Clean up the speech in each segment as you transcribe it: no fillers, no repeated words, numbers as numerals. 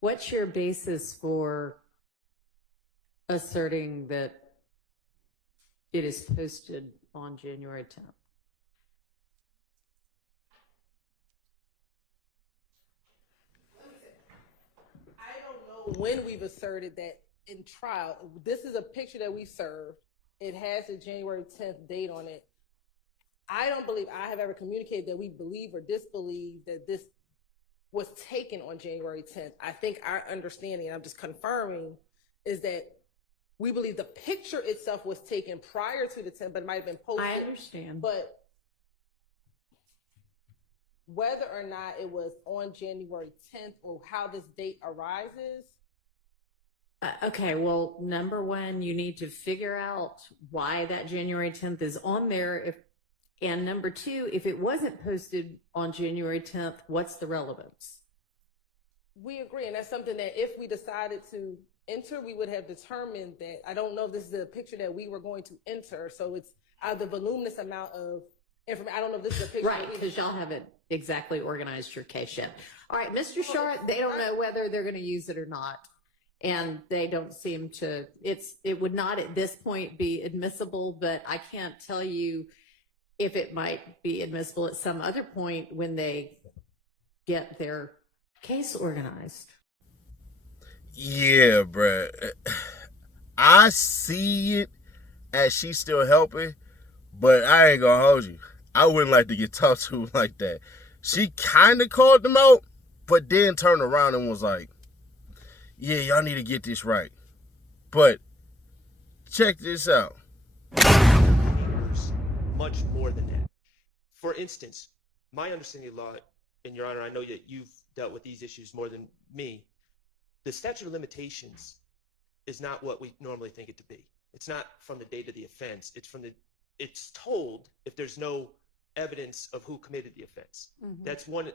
What's your basis for asserting that it is posted on January 10th? I don't know when we've asserted that in trial. This is a picture that we served. It has a January 10th date on it. I don't believe I have ever communicated that we believe or disbelieve that this was taken on January 10th. I think our understanding, and I'm just confirming, is that we believe the picture itself was taken prior to the 10th, but it might have been posted. I understand. But whether or not it was on January 10th or how this date arises. Okay, well, number one, you need to figure out why that January 10th is on there. And number two, if it wasn't posted on January 10th, what's the relevance? We agree, and that's something that if we decided to enter, we would have determined that. I don't know if this is a picture that we were going to enter, so it's the voluminous amount of information. I don't know if this is a picture. Right, because y'all haven't exactly organized your case yet. All right, Mr. Short, they don't know whether they're going to use it or not. And they don't seem to, it would not at this point be admissible, but I can't tell you if it might be admissible at some other point when they get their case organized. Yeah, bruh. I see it as she's still helping, but I ain't gonna hold you. I wouldn't like to get talked to like that. She kind of called them out, but then turned around and was like, yeah, y'all need to get this right. But check this out. Much more than that. For instance, my understanding of law, and Your Honor, I know that you've dealt with these issues more than me. The statute of limitations is not what we normally think it to be. It's not from the date of the offense. It's told if there's no evidence of who committed the offense. Mm-hmm. That's one.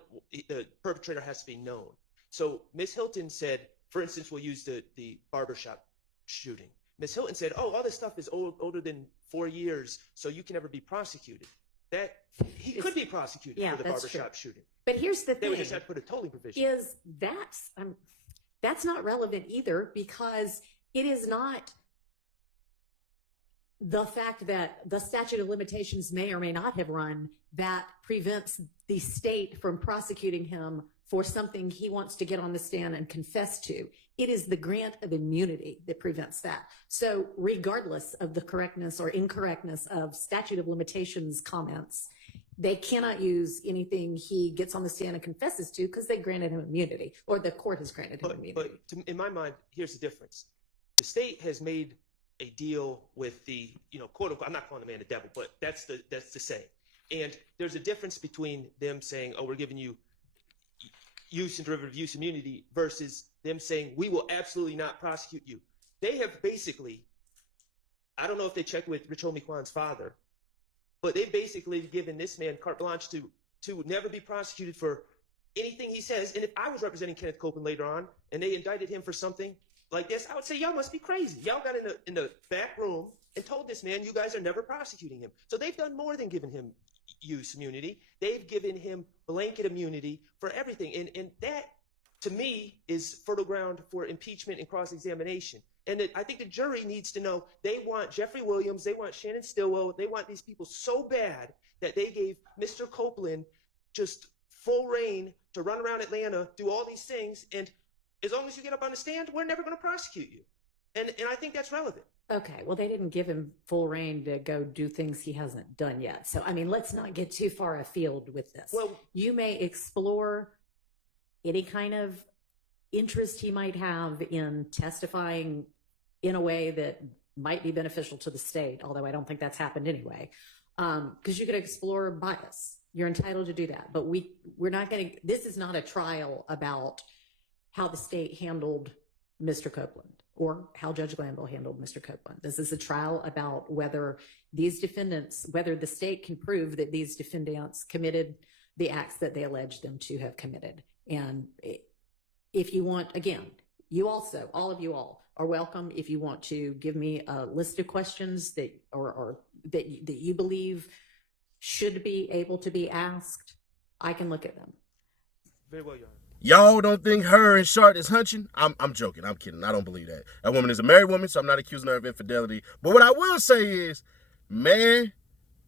The perpetrator has to be known. So Ms. Hilton said, for instance, we'll use the barbershop shooting. Ms. Hilton said, oh, all this stuff is older than 4 years, so you can never be prosecuted. That he could be prosecuted for the barbershop shooting. But here's the thing. They would just have to put a tolling provision. That's not relevant either, because it is not the fact that the statute of limitations may or may not have run that prevents the state from prosecuting him for something he wants to get on the stand and confess to. It is the grant of immunity that prevents that. So regardless of the correctness or incorrectness of statute of limitations comments, they cannot use anything he gets on the stand and confesses to because they granted him immunity, or the court has granted him immunity. But in my mind, here's the difference. The state has made a deal with the, quote unquote, I'm not calling the man the devil, but that's the saying. And there's a difference between them saying, oh, we're giving you use and derivative use immunity versus them saying, we will absolutely not prosecute you. They have basically, I don't know if they checked with Rich Homie-Kwan's father, but they basically given this man carte blanche to never be prosecuted for anything he says. And if I was representing Kenneth Copeland later on and they indicted him for something like this, I would say, y'all must be crazy. Y'all got in the back room and told this man, you guys are never prosecuting him. So they've done more than giving him use immunity. They've given him blanket immunity for everything. And that, to me, is fertile ground for impeachment and cross-examination. And I think the jury needs to know they want Jeffrey Williams, they want Shannon Stillwell, they want these people so bad that they gave Mr. Copeland just full reign to run around Atlanta, do all these things, and as long as you get up on the stand, we're never going to prosecute you. And I think that's relevant. Okay, well, they didn't give him full reign to go do things he hasn't done yet. So, I mean, let's not get too far afield with this. Well, you may explore any kind of interest he might have in testifying in a way that might be beneficial to the state, although I don't think that's happened anyway, because you could explore bias. You're entitled to do that. But we're not going to, this is not a trial about how the state handled Mr. Copeland or how Judge Glanville handled Mr. Copeland. This is a trial about whether these defendants, whether the state can prove that these defendants committed the acts that they allege them to have committed. And if you want, again, you also, all of you all are welcome if you want to give me a list of questions that or that you believe should be able to be asked. I can look at them. Very well, Your Honor. y'all don't think her and Shart is hunching? I'm joking. I'm kidding. I don't believe that. That woman is a married woman, so I'm not accusing her of infidelity. But what I will say is, man,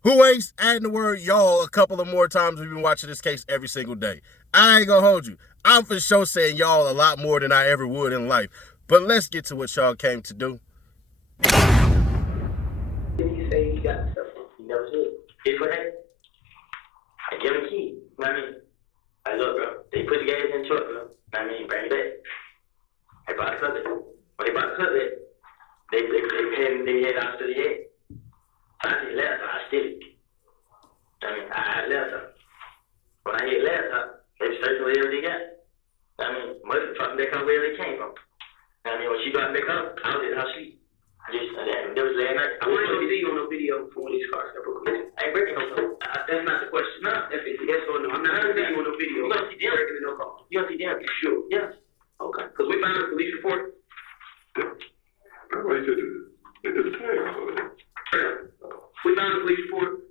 who ain't adding the word y'all a couple of more times? We've been watching this case every single day. I ain't gonna hold you. I'm for sure saying y'all a lot more than I ever would in life. But let's get to what y'all came to do. Did he say he got stuff? He never did. Did for that? I give him a key. You know what I mean? I look, bro. They put the gas in the truck, bro. You know what I mean? Bring it back. I bought the cutlet. When they bought the cutlet, they head out to the head. So I said, left, I still it. I mean, I left her. When I hit left her, they searched wherever they got. I mean, most of the truck back up where they came from. I mean, when she got back up, I was in her sleep. There was last night. I want to see you on the video for one of these cars. I ain't breaking no car. That's not the question. No, if it's yes or no. I'm not going to see you on the video. You going to see them breaking no car. You going to see them? Sure. Yes. Okay. Because we found a police report. Everybody said they did the tag. We found a police report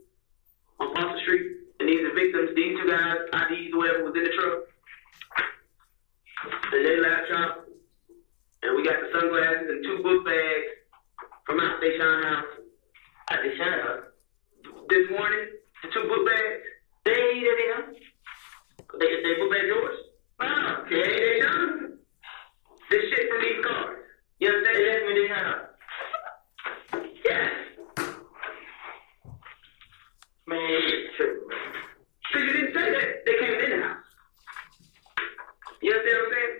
on Foster Street, and these are victims. These two guys, IDs or whatever, was in the truck. The little laptop, and we got the sunglasses and 2 book bags from out they Shine house. At the Shine house. This morning, the 2 book bags, they ain't eat everything. They book bag yours? No, they done. This shit from these cars. You understand? They asked me to Shine house. Yes. Man, it's true, man. Because you didn't say that. They came in the house. You understand what I'm saying?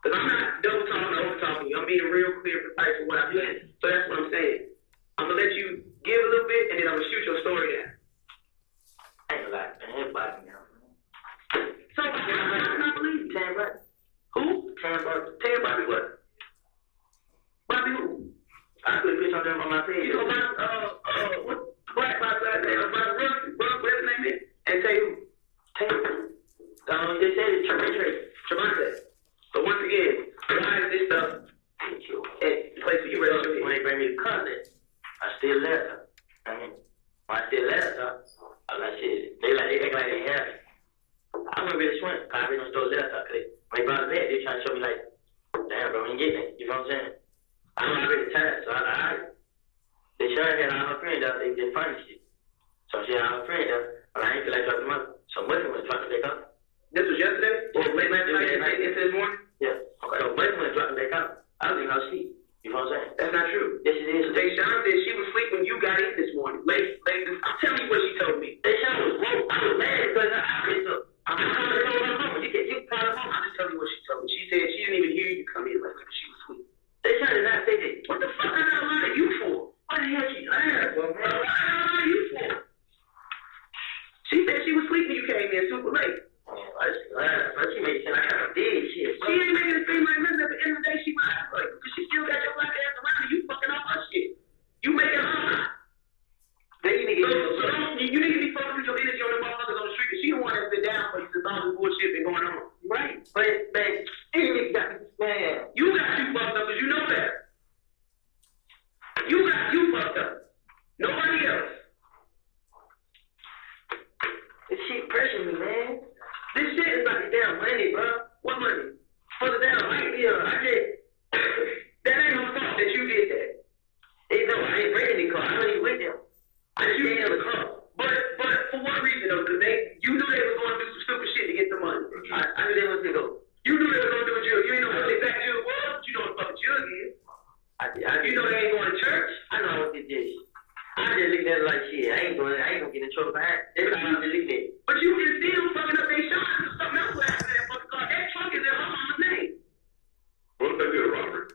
Because I'm not double talking, over talking you. I'm being real clear, precise for what I'm doing. So that's what I'm saying. I'm going to let you give a little bit, and then I'm going to shoot your story down. I ain't gonna lie, man. Everybody now. So, I'm not believing Tam Bobby. Who? Tam Bobby. Tam Bobby what? Bobby who? I put a picture on them on my page. You know what black Bobby last name? Bobby whatever his name is. And tell you who? Tam. They said it's Trevante. So once again, why is this stuff at the place where you register? When they bring me the cutlet, I still left her. I mean, when I still left her, I'm like, shit, they act like they have it. I wouldn't really swim, because I really don't still left her. Cause when they brought it back, they trying to show me like, damn, bro, we ain't getting it. You know what I'm saying? I'm already tired, so I was like, all right. They sure had all her friends up, they furnished it. So she had all her friends up, but I ain't feel like dropping them up. So Muslim went dropping back up. This was yesterday? Or late last night into this morning? Yeah. Okay. So Muslim went dropping back up. I was in her sleep. You know what I'm saying? That's not true. Yes, it is. Deshaun said she was asleep when you got in this morning. I'm telling you what she told me. Deshaun was woke. I was mad because I was up. I'm trying to tell her home. You call her home. I'm just telling you what she told me. She said she didn't even hear you come in last night. She was asleep. Deshaun did not say that. What the fuck I gotta lie to you for? What the hell she lied for, man? What I gotta lie to you for? She said she was asleep when you came in super late. She made it seem like I did shit. She ain't making it seem like nothing. At the end of the day, she lied for you. Because she still got your black ass around and you fucking up her shit. You making her lie. You need to be focusing your energy on the motherfuckers on the street because she the one that's been down for you since all this bullshit been going on. Right. But, man, you got you fucked up because you know that. You fucked up. Nobody else. This shit pressuring me, man. This shit is like the damn money, bro. What money? For the damn light bill. That ain't no fault that you did that. I ain't breaking the car. I don't even with them. I just ain't in the car. But for what reason though? Because you knew they was going to do some stupid shit to get the money. I knew they was going to go. You knew they was going to do a drill. You ain't know what the exact drill was, but you know what the fucking drill is. You know they ain't going to church. I know what they did. I just looked at it like shit. I ain't gonna get in trouble behind. Every time I just looked at it. But you can see them fucking up their shots or something else will happen to that fucking car. That truck is in her mama's name. What if they did a robbery?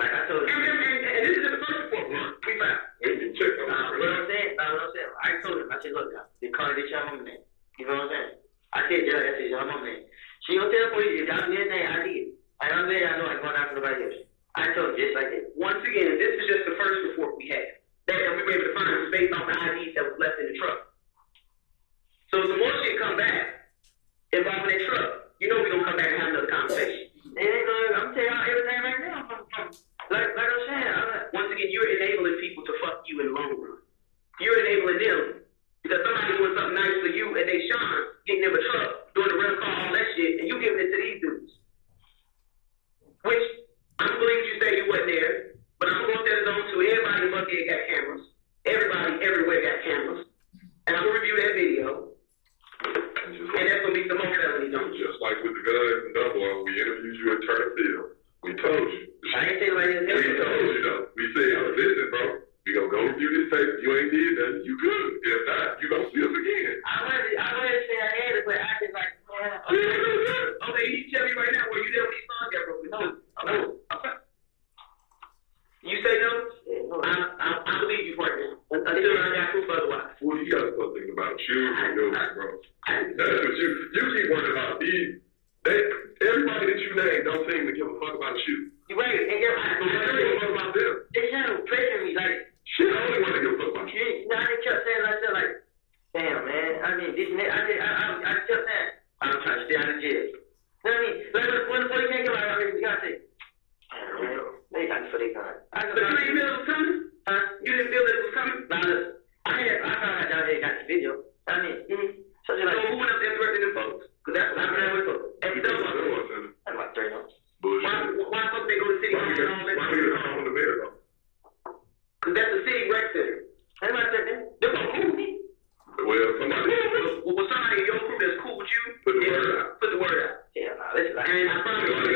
Like I told you. And this is in the first report. We found. They can check on What I'm saying. I told him. I said, look, the car is your mama's name. You know what I'm saying? I said, Judge, I said, your mama's name. She gonna tell the police, if y'all do anything, I did. I'm there, I know I'm going after nobody else. I told him just like that. Once again, this is just the first report we had. That we were able to find was based off the IDs that was left in the truck. So if some more shit come back involving that truck, you know we're gonna come back and have another conversation. It ain't gonna, I'm telling y'all everything right now. Like I'm saying, once again, you're enabling people to fuck you in the long run. You're enabling them because somebody doing something nice for you and they Sean getting them a truck, doing the rental car, all that shit, and you giving done and done one. We interviewed you at Turner Field. We told you. I ain't saying like this. We told you though. We said, listen, bro, we gonna go review this tape. You ain't did nothing. You good. If not, you gonna see us again. I wanted to say I had it, but I just like, okay, you tell me right now where you there when these songs got broken. No. Okay. You say no? I believe you for it. Until I got proof otherwise. Well, you gotta start thinking about you and yours, bro. That's what you keep worrying about. Everybody that you name don't seem to give a fuck about you. You right, and get right. So what do you fuck about them? They trying to pressure me, like, Shit, I only want to give a fuck about you. I just kept saying myself, like, damn, man. I mean, this and that. I kept saying, I'm trying to stay out of jail. You know what I mean? Like, when the boy can't get out of here, you gotta say, damn, man. They got me for their time. But you didn't feel it was coming? Huh? You didn't feel that it was coming? Nah, look. I found out down here got the video. I mean, so who went up there threatening them folks? Because that's what I'm with folks. Every day. That's about 3 months. Why folks they go to the city? Why we get called on the mayor though? Because that's the city rec center. That's what I said. They're going to cool me. Well, somebody in your group that's cool with you, put the word out. put the word out. Yeah, nah, listen. And I promise you, listen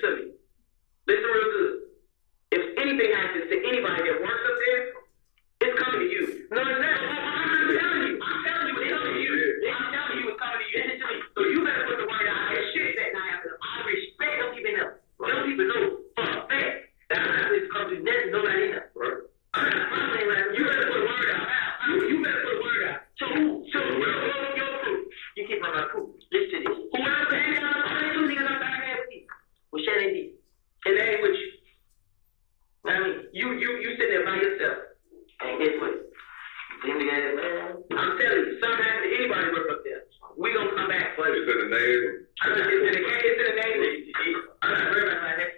to me. Listen real good. If anything happens to anybody that works up there, it's coming to you. No, it's not. I'm telling you. It's coming to you. I'm telling you it's coming to you. Listen to me. So you better put the word out. That shit that now happens. I respect them people know. Them people know for a fact that I'm not going to come to nothing, nobody in there. Right. I'm not promising like you better put the word out. You better put the word out. So who? So your crew. You keep on my crew. Listen to this. Whoever the hell all they two niggas up there have with you. Well, Shannon D. And they ain't with you. I mean, you sitting there by yourself. And guess what? I'm telling you, something happened to anybody work up there. We gonna come back for It's you. in the name. It's in the name. I'm not worried about that.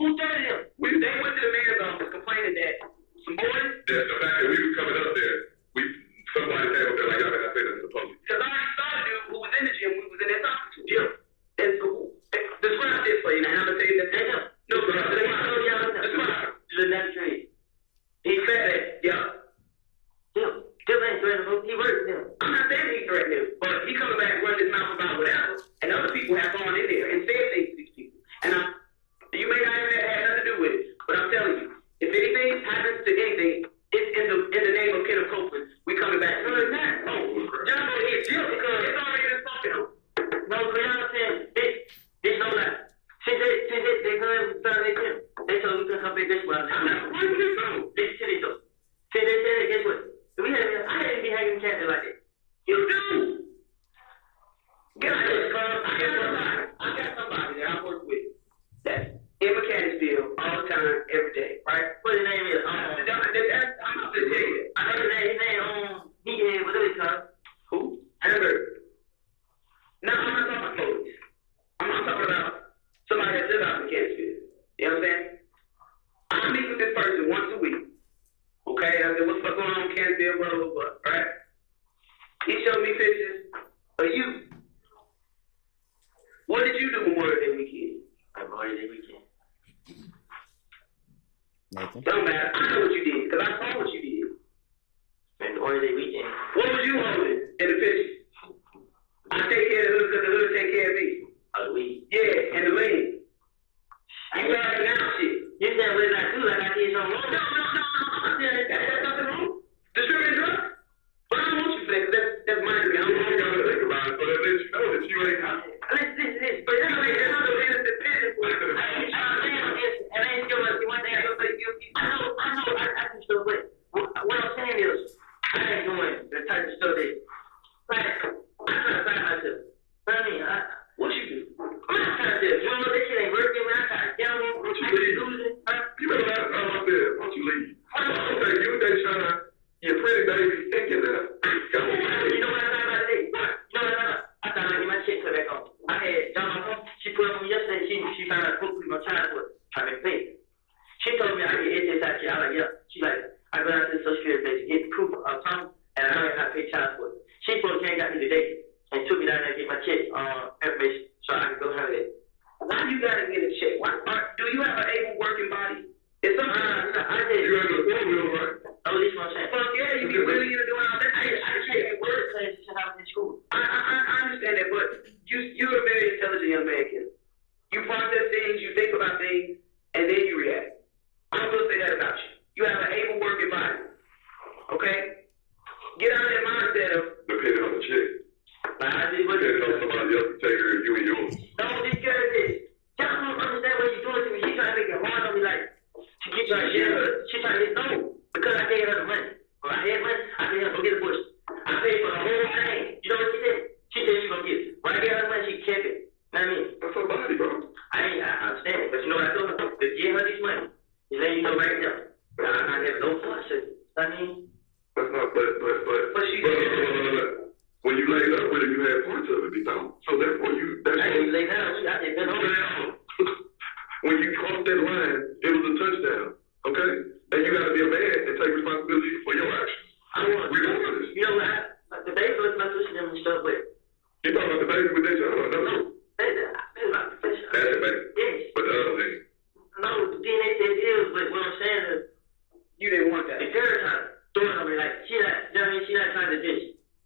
Who told them? They went to the mayor's office complaining that some boys. That's the fact that we was coming up there. Somebody came up there like, y'all gotta say that to the police. Because I already saw the dude who was in the gym. We was in there talking to him. And so, describe this for you. Now, I'm gonna tell you that. No, bro. Describe. The next tree. He said that. Yeah. Still ain't threatening him. He worked him. I'm not saying he threatened him, but he coming back running his mouth about whatever, and other people have gone in there and said things to these people. And you may not have had nothing to do with it, but I'm telling you, if anything happens to anything, it's in the name of Kenneth Copeland. We coming back. No, it's not. John Boy is guilty because it's already been spoken on. No, because y'all saying this no lie. Since they started their gym, they told me to come back this way. I'm not going to this phone. Listen to this though. Since they said it, guess what? I hadn't been hanging cats like that. You do. Get out of this, cuz. I got somebody that I work with that's in Mechanicsville all the time, every day, right? What his name is? I'm not going to tell you that. I know his name, what is it called? Who? Hamburger. No, I'm not talking about police. I'm not talking about somebody that lives out in Mechanicsville. You know what I'm saying? I meet with this person once a week. Okay, I said, what's going on in Mechanicsville, blah, blah, blah, right? He showed me pictures of you. What did you do Memorial Day weekend? Memorial Day weekend. Nathan? Don't matter. I know what you did, because I saw what you did. Memorial Day weekend. What was you holding in the pictures? I take care of the hood because the hood take care of me. Oh, the weed? Yeah, and the lean. You got it now, shit. You said what did I do? Like I did something wrong? No. I'm saying that's nothing wrong. Distributing drugs? But I don't want you for that, because that's mine to me. I don't want you to think about it, but it lets you know that you ain't happy. Listen. But that's another innocent business. And I ain't still want to see one thing I don't say guilty. I know, I can still wait. What I'm saying is, I ain't doing the type of stuff that, like, I'm trying to find myself. I mean, what you do? I'm not trying to say, you know, that shit ain't working. When I try to gamble, Why don't you leave? You better not come up there. Why don't you leave? Okay, you they trying to, your pretty baby thinking that. Come on, man. You know what I thought about today? I thought I'd get my check cut back on. I had John Mom, she put on me yesterday, she found out book with my child for trying to pay. She told me I could get this out here. I was like, yeah. She like, I go out to the social security place to get proof of something, and I don't have to pay child support. She supposed to got me today and took me down there to get my check information so I can go have it. Why you gotta get a check? Do you have an able working body? It's something I did. You have a 4-wheel, right? Oh, this is what I'm saying. Fuck yeah, you be willing to do all that. I instead of Depending on the chick. Depending on somebody else to take care of you and yours. no, this girl is. Y'all don't understand what she's doing to me. She trying to make it hard on me, like to get you out. She trying to get no because I gave her the money. When I had money, I said, go get the bush. I paid for the whole thing. You know what she said? She said she gonna get it. When I gave her the money, she kept it. You know what I mean? That's her body, bro. I understand it, but you know what I told her? To give her this money. You let you know right now. I'm not having no fun. I mean, That's not, but she when you laid up with it, you had parts of it, you know? So therefore, that's I didn't lay down. I didn't been home. when you crossed that line, it was a touchdown, okay? And you got to be a man and take responsibility for your actions. I want We don't want this. you know what? The baby was my sister and stuff, but You talking about the baby with that child? No. that's not professional. That's the baby. Yes. But the other thing. No, the DNA said it is, but what I'm saying is, you didn't want that. The girl trying to throw it on me like, she not, you know what I mean? She not trying to dish.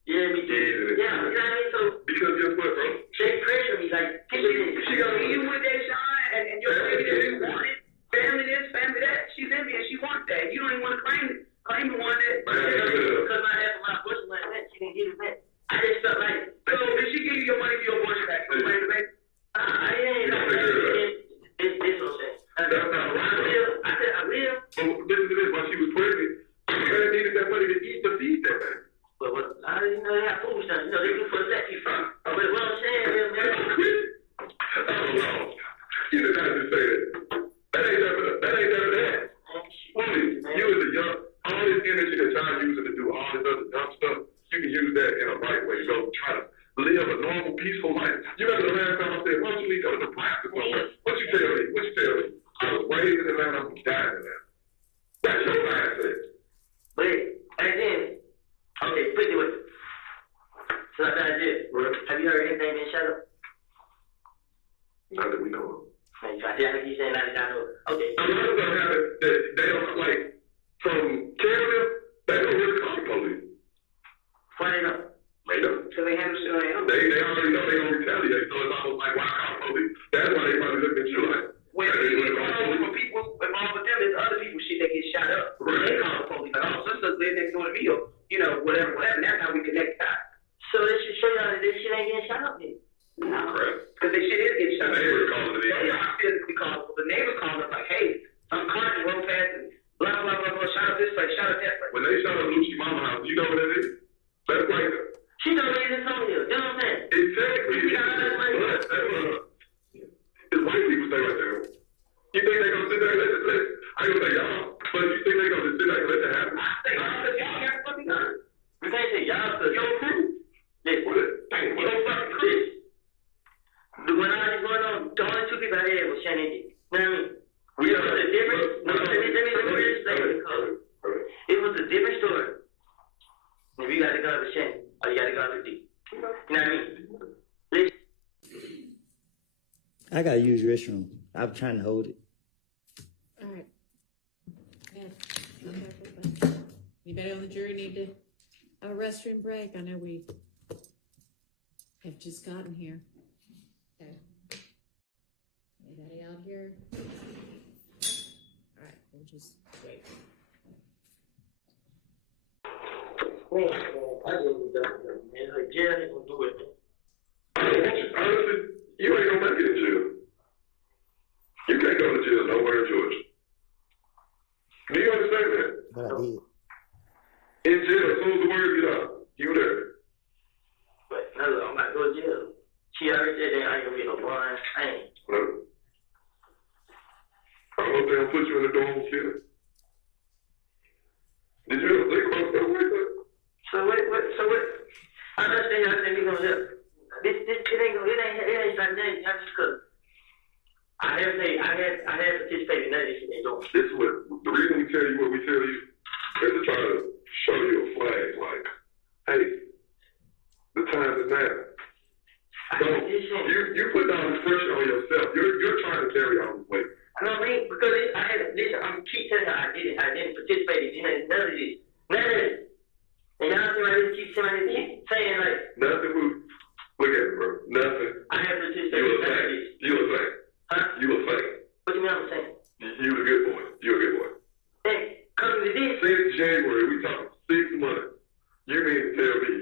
You hear me? Yeah, You know what I mean? So, because guess what, bro? they pressure me like, She gonna leave you with that shine and your baby that you wanted. Family this, family that. She's in there. She wants that. You don't even want to claim it. Claim the one that. because I had my abortion like that, she didn't give it back. I just felt like, So did she give you your money for your abortion back? You claim it back? I ain't know that. This what I'm saying. I will. Well, listen to this. While she was pregnant, she needed that money to eat to feed that baby. But I didn't know they have food stamps. You know, they do for the sexy from. But what I'm saying is, man, Oh, you did not just say that. That ain't that. Please, you as a young, all this energy that y'all using to do all this other dumb stuff, you can use that in a right way. Go try to live a normal, peaceful life. You remember the last time I said, why don't you leave go to practice somewhere? What you tell me? I was raised in Atlanta, I'm dying in Atlanta. That's your mindset. but and then, okay, put it away. So I thought I did. Have you heard anything being shut up? Not that we know of. Man, yeah, I keep saying that I know. Okay. A lot of them have it that they don't like from Canada, they don't really call the police. Why they know? They know. Because they handle shit on their own. They already know they gonna retaliate, so it's almost like why call the police? That's why they probably look at you like When people involved with them, there's other people shit that get shot up. Right. They call the police. Like, oh, sisters live next door to me, or, you know, whatever. And that's how we connect dots. So this should show y'all that this shit ain't getting shot up yet. crap. Because the shit is getting shot The up. neighbors calling it They in. are physically called. The neighbors called us like, hey, some car just rolled past and blah, blah, blah, blah, shot up this place, shot up that place. When they shot up Lucci Mama house, you know what that is? That's like She don't need this on here. You know what I'm saying? exactly. It's white people stay right there. You think they gonna sit there and let it? I ain't gonna say y'all, but you think they gonna just sit there and let that happen? I say, y'all, because y'all got fucking guns. We can't say y'all because Your crew. Listen, What? Dang, Your what? fucking crew. when all this going on, the only two people I had was Shannon D. You know what I mean? We It was a different, no, let me just say it, because it was a different story. If you got to go to Shannon, or you got to go to D. You know what I mean? Listen. I gotta use restroom. I'm trying to hold it. All right. Anybody on the jury need to have a restroom break? I know we have just gotten here. Okay. Anybody out here? All right, we'll just wait. Man, I just don't know, man. Like, jail ain't gonna do it, man. Honestly, you ain't gonna make it in jail. You can't go to jail nowhere in Georgia. Do you understand that? But I did. In jail, as soon as the word get out, you there. But no, I'm not going to jail. She already said that I ain't gonna be no blind. I ain't. No. I hope they don't put you in the dorm cell. Did you ever think about stuff like that? So what? I understand y'all think we gonna live. It ain't something that just because I had participated in none of this shit they doing. This is what, the reason we tell you what we tell you is to try to show you a flag, like, hey, the time is now. So, you put all this pressure on yourself. You're trying to carry all this weight. I know what I mean? Because I'm keep telling you I didn't participate in none of this. None of this. And y'all see I just keep saying like, Nothing moved. Look at me, bro. Nothing. I have participated You in a none of fake. this. You a fake. Huh? You a fake. What do you mean I'm saying? You a good boy. You a good boy. Hey, coming to this. Since January, we talking 6 months. You mean to tell me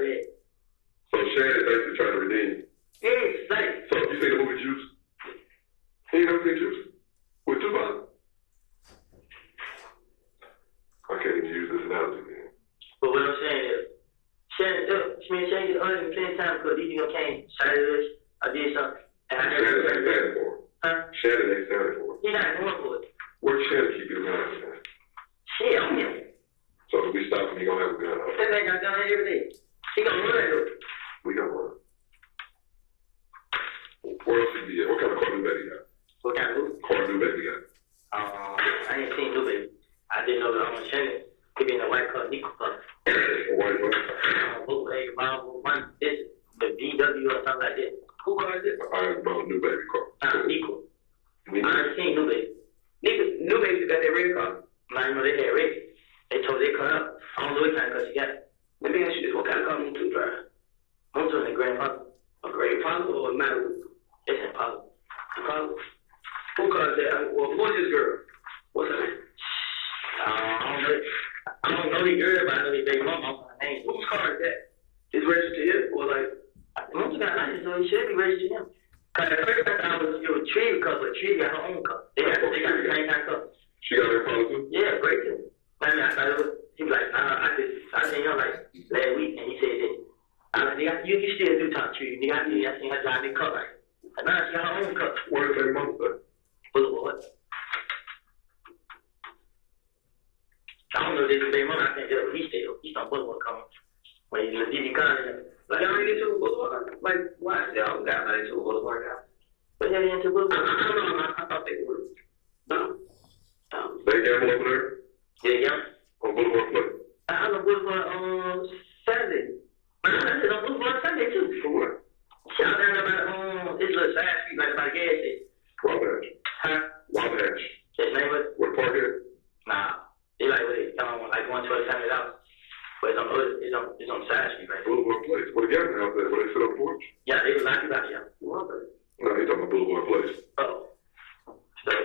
bed. So Shannon basically trying to redeem you. Exactly. So you seen the movie Juice? You ain't never seen Juice? With Tupac? I can't even use this analogy, man. But what I'm saying is, Shannon get under plenty of time because these niggas came, shouted at us, I did something. And I never Shannon ain't standing for it. Huh? Shannon ain't standing for it. He not going for it. Where's Shannon keep his gun, man? Shit on him. So if we stop him, he gonna have a gun. That nigga got done every day. He gonna run though. We gonna run. Where else he be at? What kind of car do baby got? What kind of movie? Car do baby got? I ain't seen Blue Baby. I didn't know that on Shannon. He be in a white car, Nico car. A white one? Blue Baby, one, this, the VW or something like that. Who car is it? I bought a new baby car. Nico. Me I ain't seen Blue Baby. New Baby got that red car. I didn't know they had red. They told they car up. I don't know what kind of car she got. Let me ask you this, what kind of car you two drive? I'm doing a Grand Impala. A Grand Impala or a Malibu? It's an Impala. Impala? Who car is that? Well, who's this girl? What's her name? I don't know the girl, but I know the baby mama. Her name. Whose car is that? Is registered to him? Or like, most got license, so he should be registered to him. Cause at first I thought it was Tree because Tree got her own car. They got the same kind of car. She got her Impala too? Yeah, great too. I mean, I thought it was, he was like, I seen him like last week and he said that. I was like, you still do talk Tree. Nigga, I seen her drive the car right. And now she got her own car. Where the baby mama stay? Boulevard. I don't know if this is baby mama. I think that's where he still. He's on Boulevard coming. When he's in the car. Like, y'all ain't into a Boulevard? Like, why is y'all got not into a Boulevard now? But y'all into a Boulevard? I don't know. I thought they were. No. They gamble over there? Yeah. On Boulevard Play? I'm on Boulevard on Saturday. I said on Boulevard Sunday too. For what? Shout down about this little side street right by the gas station. Wabash. Huh? Wabash. That's name of it? What park is? Nah. They like what it like going to $1,200. But it's on side street right there. Boulevard Place. Where the gambling house at? Where they sit on the porch? Yeah, they was like about here. What? No, he talking about Boulevard Place. Oh. So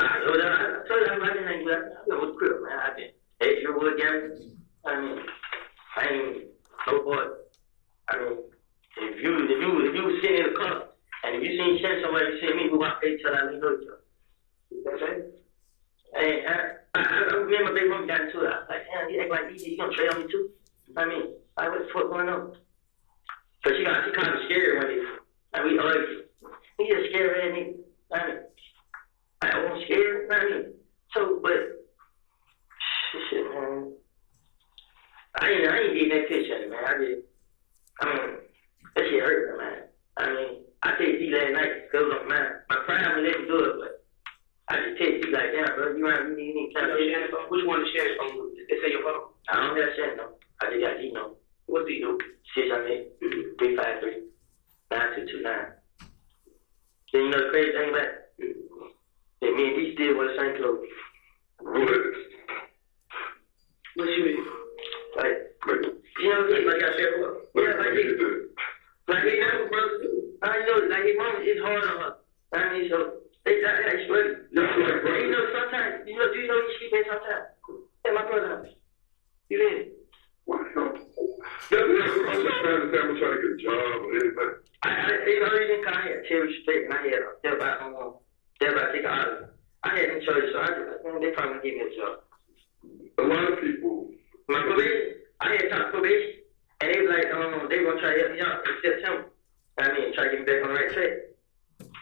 I told them I didn't think that. I know what's crib, man. I did extra wood games. I mean, I ain't no boy. I mean, if you was sitting in the car and if you seen somebody see me who I paid till I didn't know each other. You know what I'm saying? And I remember big mom got into it. I was like, damn, he act like he gonna trade on me too. I mean, like what the fuck going on? So she kind of scared when and we argued. He just scared at me. I mean, I wasn't scared. I mean, so but shit, man. I ain't getting that picture, man. I mean, that shit hurt me, man. I mean, I texted you last night because it was on my pride would let me do it, but I just texted you like, damn, bro, you need to Shannon phone? Which one is Shannon's phone? Did they say your phone? I don't have Shannon, no. I just got Gino. What's Gino? 608-353-9229. Then you know the crazy thing about it? That me and D still wear the same clothes. What you mean? Like, you know what I mean? Like I said, yeah, like they know brothers do. I know, like his mom is hard on her. I mean, so I swear. You know, sometimes, do you know you sleep in sometimes? Hey, my brother, you in? Why the hell? I'm just trying to say I'm trying to get a job or anything. You know, reason I had Terry Spade and I had they're about to take an audit. I had them choices, so I just like, they probably give me a job. A lot of people. My probation, I had talked probation, and they was like, they were gonna try to help me out in September. I mean, try to get me back on the right track.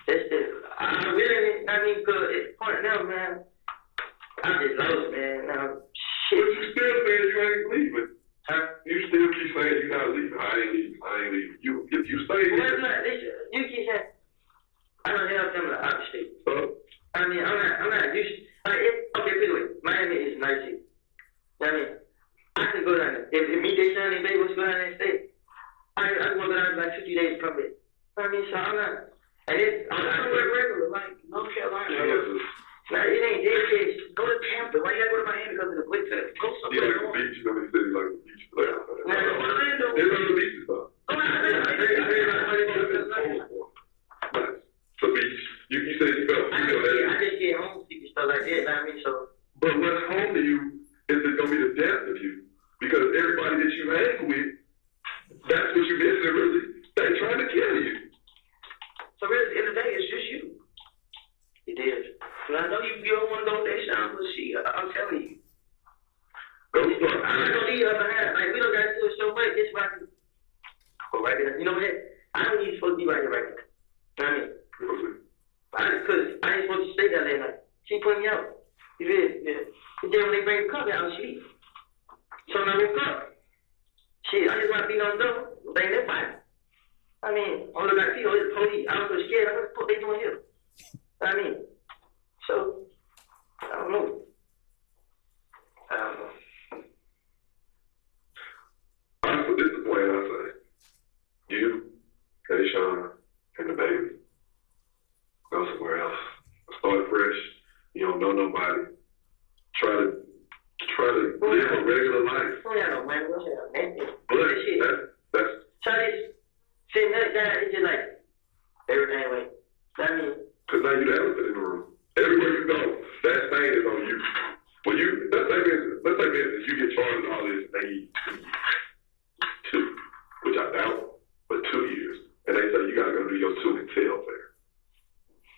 That's just, I really, cause it's the point now, man. I just lost, man. Now, shit. But you still saying you ain't leaving. Huh? You still keep saying you're not leaving. I ain't leaving. You stay here. Well, not, listen, you keep saying, I don't have them in the out of state. I mean, I'm not used to, okay, anyway, Miami is nice here. I mean, I can go down there. If me, they son, and baby was go down there and stay, I can go down there like 50 days to come back. I mean, so I'm not, and I'm somewhere regular, like North Carolina. Now, it ain't dead case. Go to Tampa. Why you gotta go to Miami because of the blitz? Go somewhere. Yeah, like the beach. You know, they say like the beach. Now, Orlando. There's other beaches, though. Oh, The beach. You said you felt. I just get homesick and stuff like that. I mean, so. But what's home to you is it's gonna be the death of you, because everybody that you hang with She put me out. You did, yeah. And then when they bring the cup out, she leave. So when I woke up, shit, I just want to be on the door, bang that fire. I mean, all I see is police. I was so scared. What the fuck they doing here? I mean, so, I don't know. Honestly, this is the plan I say. You, Kayshawn, and the baby. Go somewhere else. Start fresh. You don't know nobody. Try to live a regular life. Oh, yeah, no, man. What's that? But that's Charlie, sitting like that, it's just like, everything went. I mean, because now you're the elephant in the room. Everywhere you go, that stain is on you. When you, let's say business, you get charged with all this, they 2, which I doubt, but 2 years. And they say you gotta go do your 2 and tell there.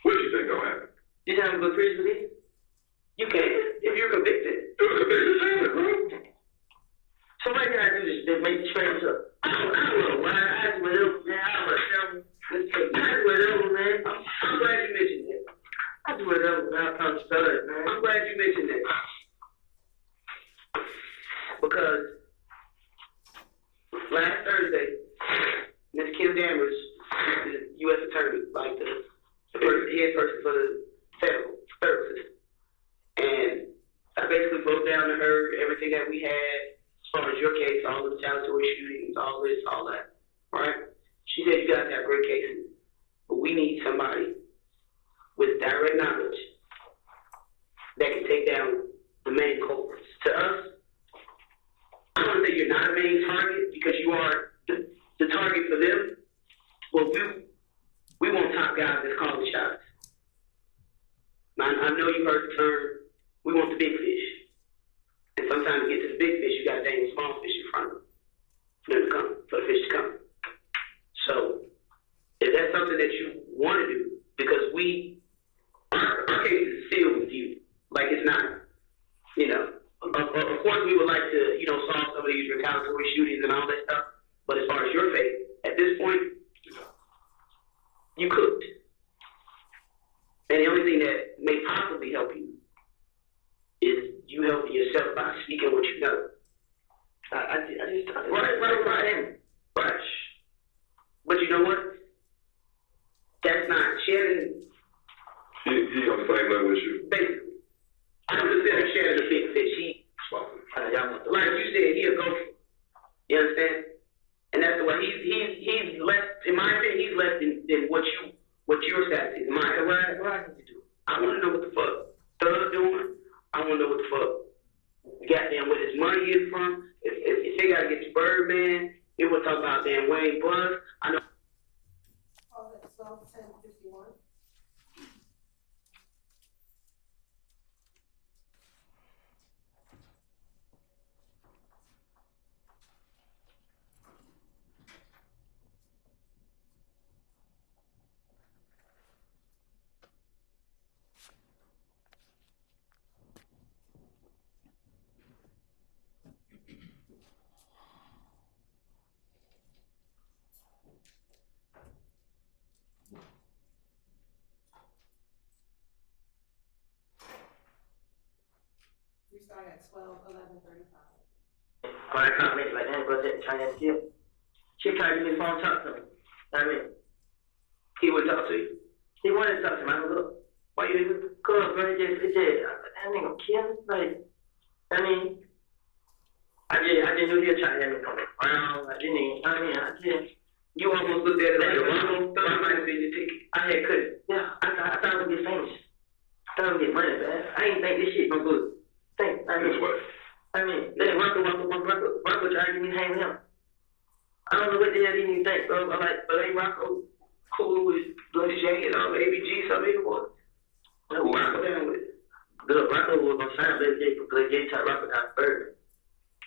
What you think gonna happen? you have to go to prison for this? You can, if you're convicted. You're convicted, bro. So what can I do to make the straight up? I don't know why. I do whatever, man. I do whatever, man. I'm glad you mentioned that. I do whatever, man. I'm stud, man. I'm glad you mentioned that. Because last Thursday, Ms. Kim Dammers, the U.S. Attorney, like the head person for the federal services, and I basically broke down to her everything that we had as far as your case, all the retaliatory shootings, all this, all that, right? She said you guys have great cases, but we need somebody with direct knowledge that can take down the main culprits. To us, I don't want to say you're not a main target because you are the target for them. Well, we want top guys that's calling the shots. I know you heard the term, we want the big fish. And sometimes to get to the big fish, you got to dang the small fish in front of them for them to come, for the fish to come. So, if that's something that you want to do, because our case is sealed with you, like it's not, you know. Of course, we would like to, you know, solve some of these retaliatory shootings and all that stuff. But as far as your faith, at this point, you could. And the only thing that may possibly help you is you helping yourself by speaking what you know. Right. But you know what? That's not Shannon. He on the same level as you. Basically, I don't consider Shannon a big fish. Like you said, he a gopher. You understand? And that's the way he's less. In my opinion, he's less than what your status is. What I need to do? I want to know what the fuck Thug doing. I want to know what the fuck goddamn where his money is from. If they gotta get to Birdman, they will talk about damn Wayne Buzz. I know. We start at 12:11:35. I can't make it like that, but that China still. She tried to give me the phone talk to me. I mean, he would talk to you. He wanted to talk to me. I was like, why you didn't? Cause bro, it just, that ain't gonna kill me. Like, I mean, I just knew he was trying to have me come around. You almost looked at it like a Ronald thought might have been your ticket. I had cut it. Yeah, I thought I would get famous. I thought I would get money, man. I ain't think this shit gonna good. Rocco tried to get me to hang with him. I don't know what the hell he even think, bro. I'm like, but ain't Rocco cool with Bloody J and ABG, something anymore? No, who Rocco down with? Good, Rocco was gonna sign Bloody J, but Bloody J tried Rocco down to Bird.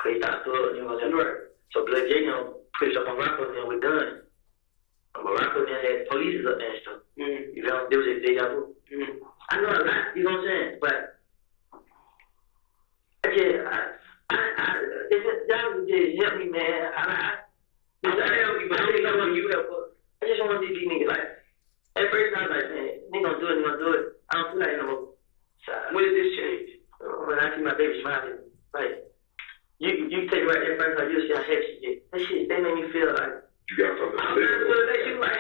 Cause he thought Thug, you know, right. So Bloody J, you know, pushed up on Rocco and we're done. But Rocco then had police up there and stuff. Mm-hmm. You know, there was a deja vu. Mm-hmm. I know a lot, you know what I'm saying? But y'all just help me, man. I help you, but I don't know when you help us. I just want to see these niggas like. At first, I was like, man, they gonna do it. I don't feel like no more. So I see my baby smiling, like, you take her right there in front of her, you see how happy she get. That shit, that made me feel like, You got something to I'm say. not gonna let you like,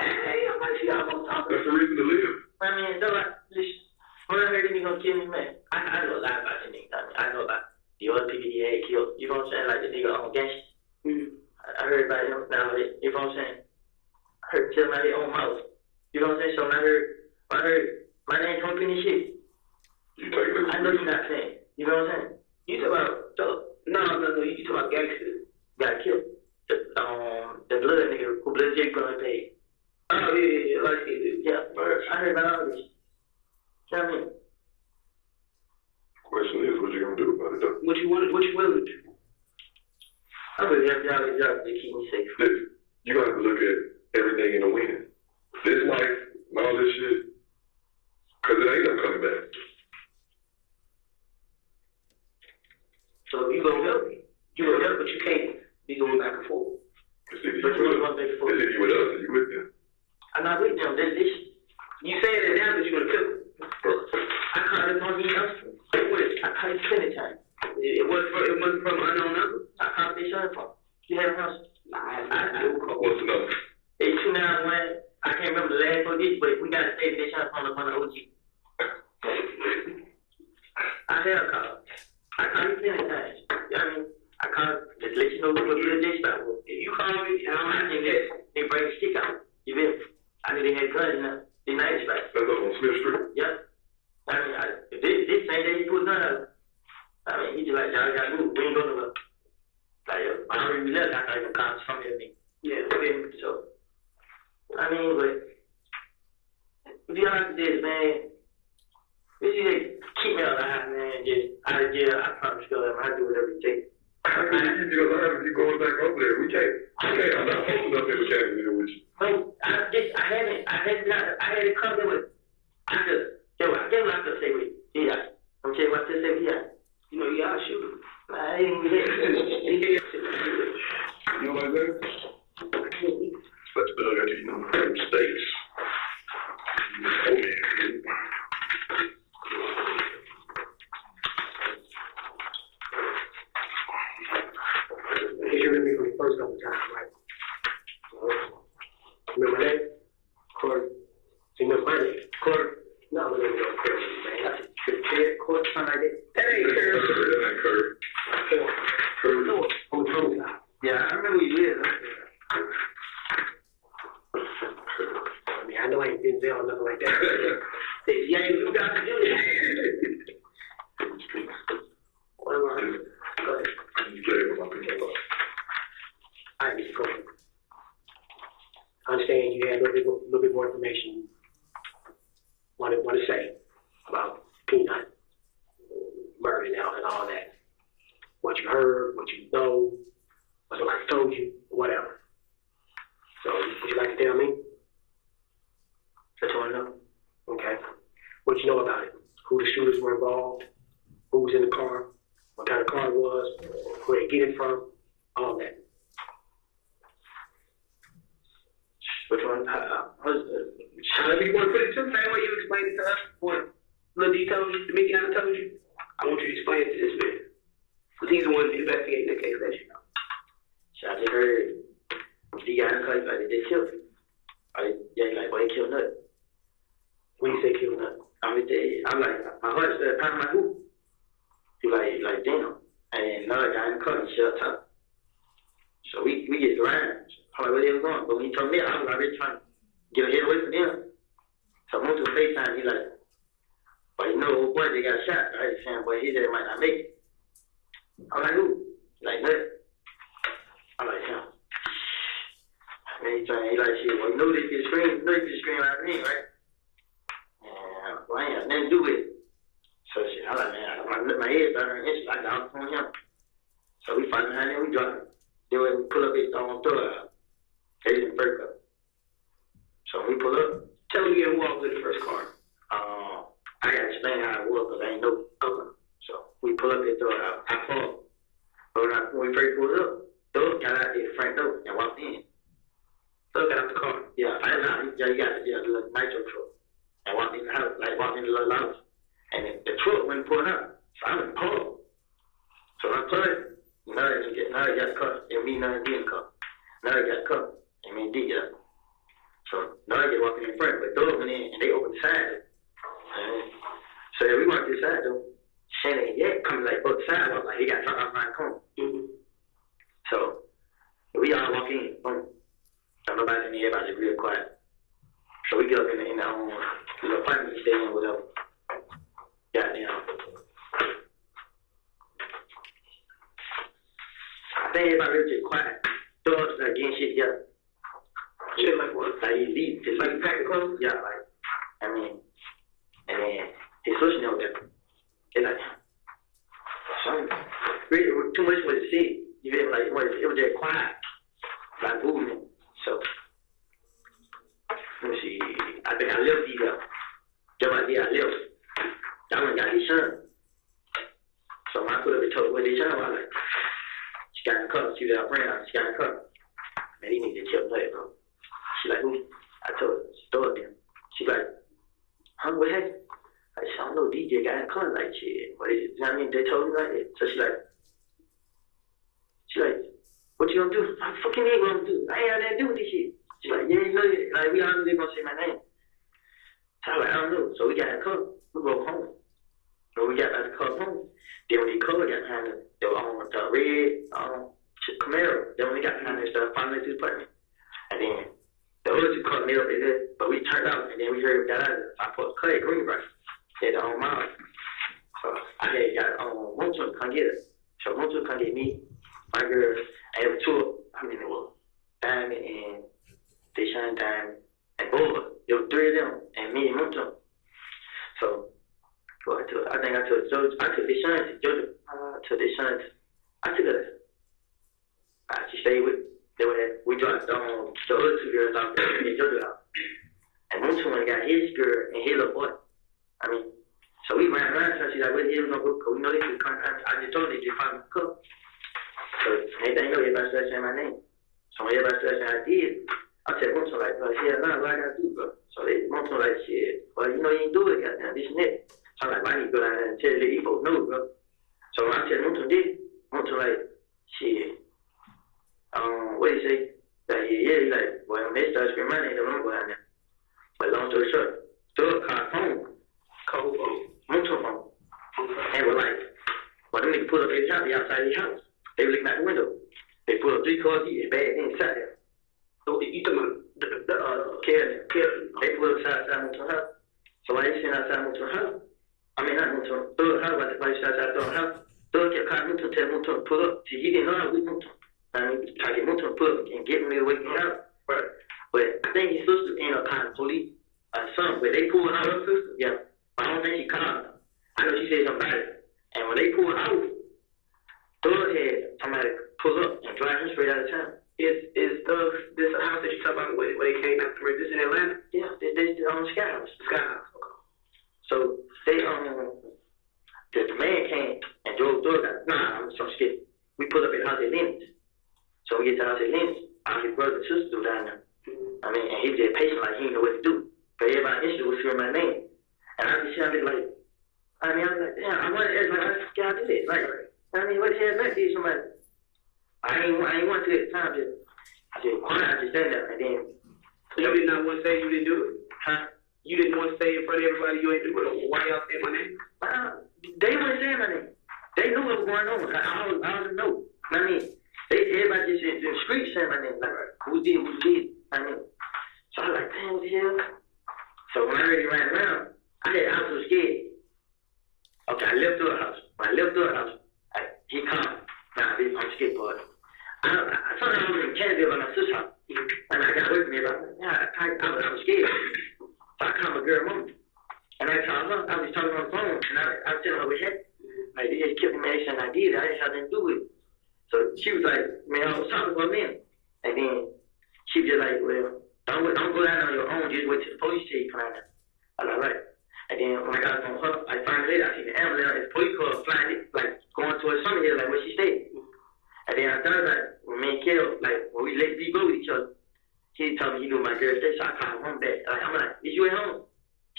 hey, I'm like, she almost talking. That's the reason to live. I mean, though, like, when I heard him, he gonna kill me, man. I know a lot about that nigga. I know about the other people he had killed. You know what I'm saying? Like the nigga on gangster. I heard about him now. You know what I'm saying? I heard him tell my own mouth. You know what I'm saying? So when I heard my name come in this shit, You take it. I know you're not saying. You know what I'm saying? You talk about no. You talk about gangsters got killed. The blood nigga who blood Jake gonna pay. Oh yeah, like yeah. I heard about all this. You know what I mean? Question is, what you gonna do about it though? What you willing to do? I'm really happy y'all to keep me safe. Listen, you gotta have to look at everything in the win. This life and all this shit, cause it ain't no coming back. So you gonna help me. You gonna help, but you can't be going back and forth. Cause if you But you with gonna us, back and forth. if you with us, you with them. I'm not with them. You saying that now because you're gonna kill me. I called him on the house. I called him plenty of times. It wasn't from an unknown number. I called this other phone. You had a house. I will call. What's the number? It's 291. I can't remember the last four digits, but we gotta stay this shot phone up on the OG. I have called. I called you plenty of times. You know what I mean? I called just let you know what you're this about. If you call me, I don't have to get they bring the stick out. You feel me? I knew they had guns in the night spot. That's up on Smith Street. Yep. I mean, this same day he put none of it. I mean, he just like, y'all gotta move. We ain't going nowhere. Like, I already left after the cops from here. Yeah, okay. So, I mean, but if y'all like this, man, if you just keep me alive, man, just out of jail, I promise you, I'll do whatever it takes. How can you keep you alive if you going back over there? We can't. I'm not posting up there. We can't deal with you. No, I had to come there with, I could say with, yeah. I'm telling you what to say with, yeah. You know, y'all shoot. I ain't even You know what I'm saying? Let's build out you know, mistakes. Oh, man. You remember me from the first couple times, right? Remember that? Court. You remember my name? Court. No, I don't remember no Court, man. That's a Ted Court, something like that. That ain't Kurt. That ain't Kurt. Kurt. No, on the phone side. Yeah, I remember you live. I mean, I know I ain't been there or nothing like that. Yeah, you got to do it. What am I? Go ahead. You gave him my people. I need to go. I understand you had a little bit more information. Want to say about Peanut murder now and all that. What you heard, what you know, what somebody told you, whatever. So, would you like to tell me? That's all I know. Okay. What you know about it? Who the shooters were involved? Who was in the car? What kind of car it was? Where they get it from? All that. Which one? However you want to put it to, same way you explained it to us. What little details Mickey told you, I want you to explain it to this man. Because he's the one investigating the case, let you know. So I just heard the guy in the place, like, they killed him. Yeah, like, boy, they killed Nut. When you say kill Nut? I'm like, my heart started pounding my hoop. He like, damn. And another guy in the car, he shut up. So we get around. I'm like, where they was going? But when he told me, I was already trying to get away from them. So I went to a FaceTime, he like, but you know, old boy, they got shot. I was saying, boy, he said it might not make it. I'm like, who? Like, Nut. I'm like, him. And he like, shit, well, you know they could scream out of me, right? And, well, I ain't have nothing to do with it. So shit, I'm like, man, my head started hurting, so I got off on him. So we fight behind him, we drop him. Then we pull up his own door. They didn't break up. So when we pull up, Tell me again who all was in the first car. I gotta explain how it was because I ain't know other. So we pull up his door, I fall. But when we first pulled up, Doug got out there, the front door, and walked in. Doug got out the car. Yeah, he got the little nitro truck. And walked in the house, like walked in the little house. And the truck wasn't pulling up. So I I'm in Paul. So I put now I got cut, and me not getting cut. Now I got cut, and me did get up. So now I get walking in front, but those went in and they opened the side. So then we walked this side though. Shannon yet coming like both sides. Like he got something around the corner. So we all walk in, boom. So nobody in there, everybody's real quiet. So we get up in the apartment we stay in, whatever. Goddamn. I think everybody really just quiet. Thugs like getting shit together. Shit like what? Like he leave, just like he pack the clothes. Yeah, like I mean, and then his sister know that. They like, something really too much was to see. You feel like it was just quiet, like movement. So let me see. I think I left these up. Just like I left. That one got his son. So when I put up and told where his son was, like, she got in the cup. She was our friend. She got in the cup. Man, he need to chill play, bro. She like, who? I told her. She told him. She like, huh, what happened? I said, I don't know, DJ got in the car like shit. What is it? You know what I mean? They told me like that. So she like, what you gonna do? I fucking ain't gonna do. I ain't had nothing to do with this shit. She like, yeah, you know, like we all know they gonna say my name. So I was like, I don't know. So we got in the car. We drove home. When we got out of the car home, then when the car got behind us, they were on the red Camaro. Then when we got behind us, started following us to the apartment. And then the other two cars made up in there, but we turned out, and then we heard we got out of there. I put Clay Greenbright. They had their own mouth. So I had got Montour to come get us. So Montour come get me, my girl, and there were two, I mean, it was Diamond and Deshaun Diamond and Bola. There were three of them, and me and Montour. So I think I took Deshaun to Georgia. I took her. She stayed with. We dropped the other two girls off there in Georgia house. And Montour got his girl and his little boy. I mean, so we ran around, so she's like, where the hell we gonna go? Because we know they could come. I just told her they just find the cup. So they know everybody started saying my name. So when everybody started saying I did, I said, Montour like, bro, hell no, what I gotta do, bro? So Montour like, shit, well, you know you ain't do it, goddamn, this and that. So I'm like, I need to go down there and tell these folks no, bro. So I said, Montour did. Montour like, shit. What do you say? Like, yeah, he's like, well, when they start screaming my name, they're gonna go down there. But long story short, Thug called phone. Cold phone. Montour phone. And we're like, well, them niggas pulled up their house, they outside their house. They were looking out the window. They pulled up 3 cars, he bad inside there. So you talking about the Kevin. They pulled up outside Montour house. So while they sitting outside Montour house, I mean, not Montour, Thug house, while they outside Thug house, Thug kept calling Montour, tell Montour to pull up. See, he didn't know how we Montour. I mean, try to get Montour to pull up and get me away from the house. Right. But I think his sister ended up calling the police. Something, but they pulled out her sister. Yeah. But I don't think she called. I know she said something about it. And when they pulled out, Thug had somebody pull up and drive him straight out of town. Is Thug this a house that you talk about where they came after this in Atlanta? Yeah, they on the Sky House. Sky House. Okay. So they the man came and drove Thug out. Nah, I'm so scared. We pulled up at the house at Lennox. So we get to the house at Lennox. All his brothers and sisters were down there. I mean, and he was just patient like he didn't know what to do. But everybody instantly was hearing my name. And I just sounded like, I was like, damn, I wanted to ask, like, how y'all do that? Like, I mean, what the hell that did somebody? I ain't want to at the time, I just stand there, and then. So you did not want to say you didn't do it? Huh? You didn't want to say in front of everybody you ain't do it? Why y'all say my name? They weren't saying my name. They knew what was going on. I don't know. I mean, everybody just in the street saying my name, like, who did? I mean, so I was like, damn, what the hell? So when I already ran around, I was so scared. Okay, I left the house. When I left the house, he called. Nah, I'm scared for it. Sometimes I was in Canada by my sister's house. And I got away from me, but I was scared. So I called my girl mom. And I told her, I was talking on the phone, and I was telling her what happened. Like, they just kept me asking I did. I didn't have nothing to do with it. So she was like, man, I was talking for a minute. And then she was just like, well, don't go down on your own, just wait till the police tell you come out there. I was like, right. And then when I got on her, I finally later, I see the ambulance and the police car flying it, like going towards Summerhill, like where she stayed. And then I thought like when me and Kel, like when we let B go with each other, he told me he knew my girl stay, so I called home back. Like, I'm like, is you at home?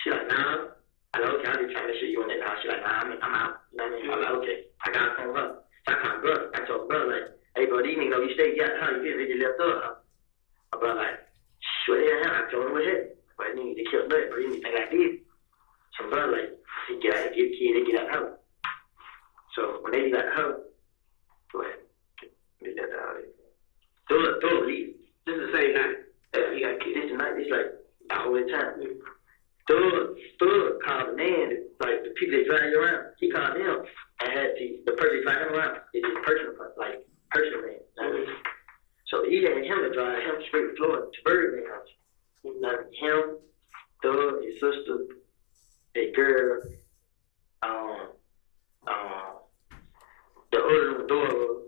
She like, nah. I like, okay, I'll be trying to show you in that house. She like, nah, I'm out. You know what I mean? I'm like, okay, I got to phone her. So I called bro. I told bro, like, hey, bro, these niggas know you stay got how you feel? They just left up, huh? My brother, like, what the hell? I told him what happened. But they killed nothing, but they didn't think I did. So my brother, like, he get out, get the kid, they get out the house. So when they get out the house, go ahead. Get that out of there. Throw it, leave. This is the same night. He got kids. This night, it's like the whole time. Thug called the man, like the people that drive you around. He called them and had the person drive him around. It's his personal man. So he had him to drive him straight to Florida to Birdman house. Like him, Thug, his sister, a girl, the other daughter,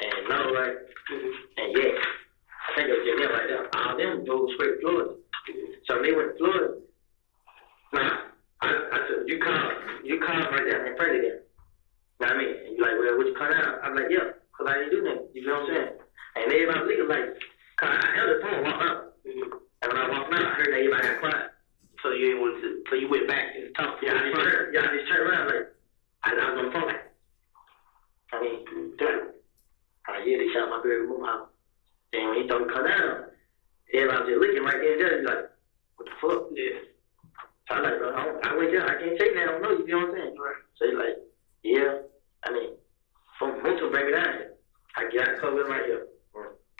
and no right, and yeah, I think it was just them right there. All them drove straight to Florida. So when they went to Florida, I said, you call right there in front of them. You know what I mean? And you're like, well, would you call out? I'm like, yeah, because I didn't do nothing. You know what I'm saying? And everybody legal, like, cause I held the phone, walked up. And when I walked out, I heard that everybody got quiet. So you didn't want to, so you went back and talked. Yeah, I just turned around, like, I was on the phone, like, I mean, yeah, they shot my girl move out. And when he told me to come down, everybody was just looking right there and there, like, what the fuck? Yeah. So I'm like, bro, I went there, I can't take that, I don't know, you know what I'm saying? Right. So he's like, yeah, I mean, from to bring it down here. I got to come with him right here.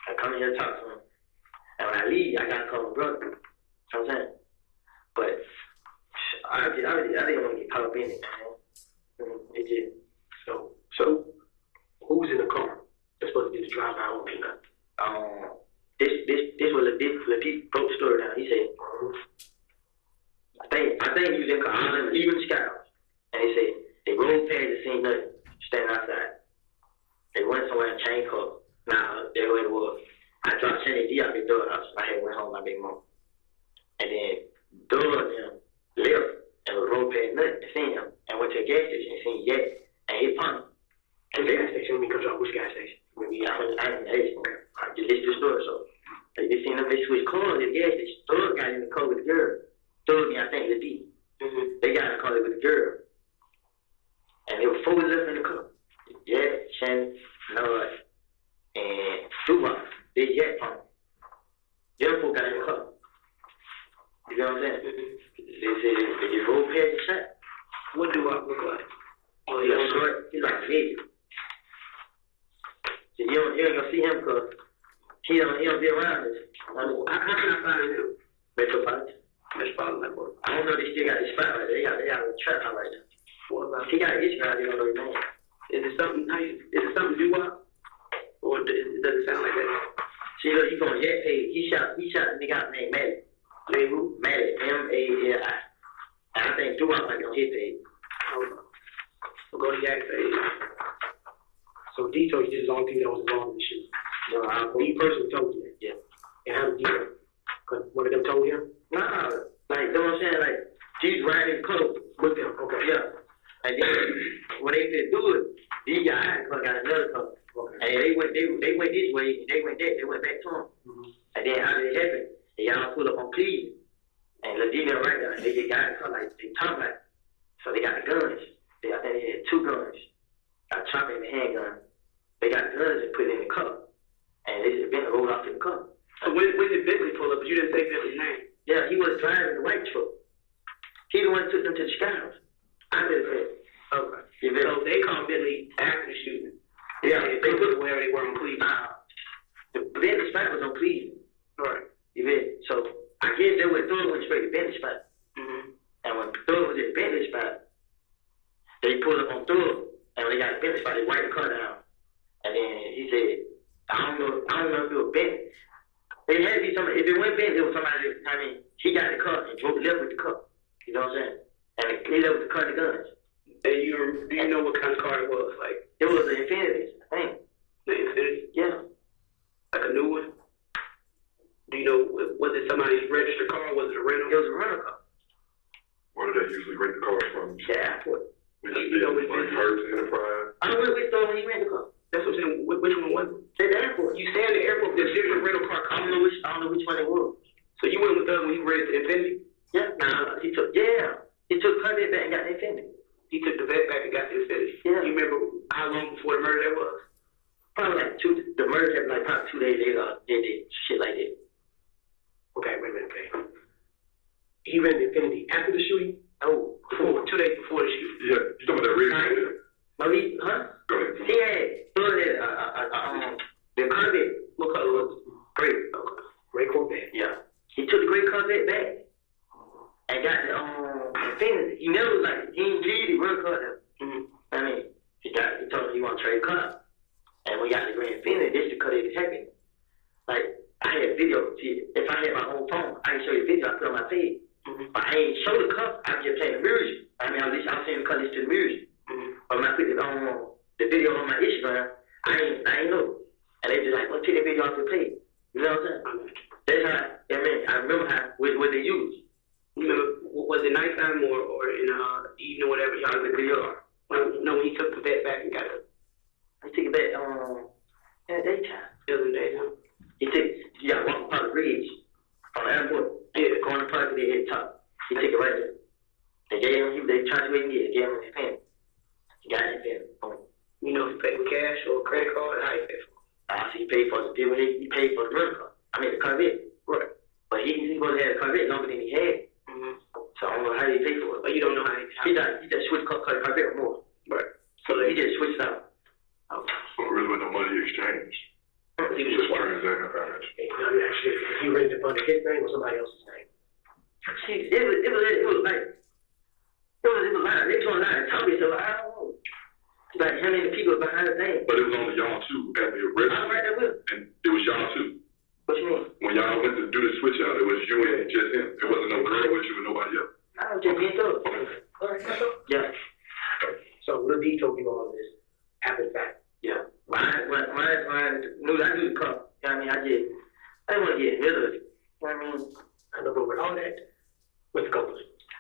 I come in here to talk to him. And when I leave, I got to call my brother. You know what I'm saying? But I didn't want to get caught up in it, man. It just, so who's in the car that's supposed to be the driver on Peanut? This was a deep broke story now. He said, I think he was in car, I was leaving the scouts. And he said, they rolled past the scene, nothing, standing outside. They went somewhere and changed clothes. Nah, that's what it was. I dropped Shanny D out the door house. I had went home with my big mom. And then Doug and left and was rolled past nothing and seen him and went to a gas station and seen Yak and he pumped. And the gas station, let me control which gas station? I just listen to the story, so they seen them, they switched cars at the gas station. Doug got in the car with the girl. Doug and I think the D. They got in the car with the girl. And there were 4 left in the car. Yak, Shanny, Noah, and Duvall. They Yak pumped. The other 4 got in the car. You know what I'm saying? They said they just rolled past the shot. What do I look like? Oh, he's short. He's like big. So you ain't gonna see him because he don't be around us. How can I find him? Metropolitan. I don't know if they still got this spot right there. They got a trap out right there. He got an issue out there, they don't know his name. Is it something to do with? Or does it sound like that? See, look, he's on Yak page. He shot a nigga out named Maddie. Named who? Maddie. M-A-L-I. And I think Duvall might be on his page. We'll go to Yak page. So D told you this is the only thing that was involved in the shooting. No, D personally told you that. Yeah. And how did D know? Because one of them told him? Nah, like, you know what I'm saying? Like, D's riding close with them. Okay. Yeah. And then when they said do it, D got another car. Okay. And they went this way, they went that, they went back to him. And then how did it happen? They all pulled up on Cleveland. And Ladina right there, and they just got in the car like they talk like. So they got the guns. I think they had 2 guns. A chopper and a handgun. They got the guns and put it in the car. And they just been rolled off to the car. So when did Bentley pull up? But you didn't say Bentley's name. Yeah, he was driving the white truck. He the one who took them to the scouts. I did it. Okay. So they called Bentley after the shooting. Yeah, they put where they were on Cleveland. The Bentley spot was on Cleveland. Right. You bet. So I guess they went straight to Bentley spot. And when Thug was at Bentley spot, they pulled up on Thug. And when they got to Bentley spot, they wiped the car down. And then he said, I don't know if it was Bentley. It had to be somebody. If it wasn't Bentley, it was somebody. I mean, he got the car and drove left with the car. You know what I'm saying? And he left with the car and the guns. And do you know what kind of car it was? Like it was an Infiniti, I think. The Infiniti? Yeah. Like a new one? Do you know, was it somebody's registered car or was it a rental? It was a rental car. Where do they usually rent the cars from? Yeah, airport. You know which like Hertz Enterprise? I don't know which store when you rent the car. That's what I'm saying. Which one was it? At the airport. You stay in the airport, there's different rental car companies. I don't know which one it was. So you went with us when you rented the Infiniti? Yeah. He took Hyundai back and got the Infiniti. he took the vet back and got to the city. Yeah. You remember how long before the murder that was? Probably like the murder happened like probably 2 days later. They did shit like that. Okay, wait a minute, okay. He rented Infinity after the shooting? Oh, Before, 2 days before the shooting. Yeah, you talking about that rig over there? no, Go ahead. he had the Corvette. What color was it? Gray. Ray Corvette. Yeah. He took the gray Corvette back and got the Infinity. He never like he didn't leave the real car. I mean, he told me he want to trade car, and we got the gray Infinity. This the car that happened. Like I had video. See, if I had my own phone, I can show you video. I put on my page. But I ain't show the car. I was just playing the music. I mean, I was saying the car listen to the music. But when I put it on the video on my Instagram, I ain't know. And they just like, well, take the video off the page. You know what I'm saying? That's how. I mean, I remember how what they used. You know, was it nighttime or in the evening or whatever? Y'all the video? No, when he took the vet back and got it. He took it back in the daytime. Still in the daytime. You got to walk across the bridge from the airport. Yeah, the corner park, they hit top. He took it right there. They gave him, they tried to make it, they gave him his pen. He got his pen. You know if you pay with cash or credit card, how you pay for it? So he paid for he paid for the rental car. I mean the Corvette. Right. But he was had a Corvette longer than he had. So I don't know how he paid for it. But you don't know how He just switched Corvette more. Right. So he just switched out. So it really wasn't no money exchange. He was Just just transaction. Let me ask you this. If you rented it under his name or somebody else's name? See, it was like it was like they told lie and tell me, so I don't know. Like how many people behind the thing. But it was only y'all two at the arrest. I'm right there with him. And it was y'all two. What you mean? When y'all went to do the switch out, it was you and just him. It wasn't no girl with you and nobody else. I was just being told. Alright, that's all. Yeah. So Lil D told you all of this after the fact. Yeah. When I knew I do the car. You know what I mean? I didn't want to get rid of it. You know what I mean? I know, but with all that, what's the goal?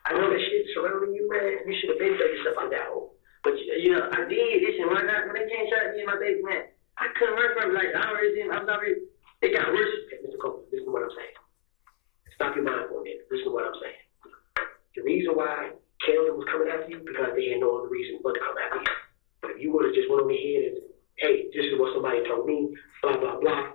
I know that shit surrounding you, man. You should have been taking yourself out that hole. But you know, I did this and when they came shot me and my baby man, I couldn't run from it. Like I was already it got worse. Okay, Mr. Copeland, listen to what I'm saying. Stop your mind for a minute. Listen to what I'm saying. The reason why Canada was coming after you because they had no other reason but to come after you. But if you would have just went on ahead and, hey, this is what somebody told me, blah, blah, blah,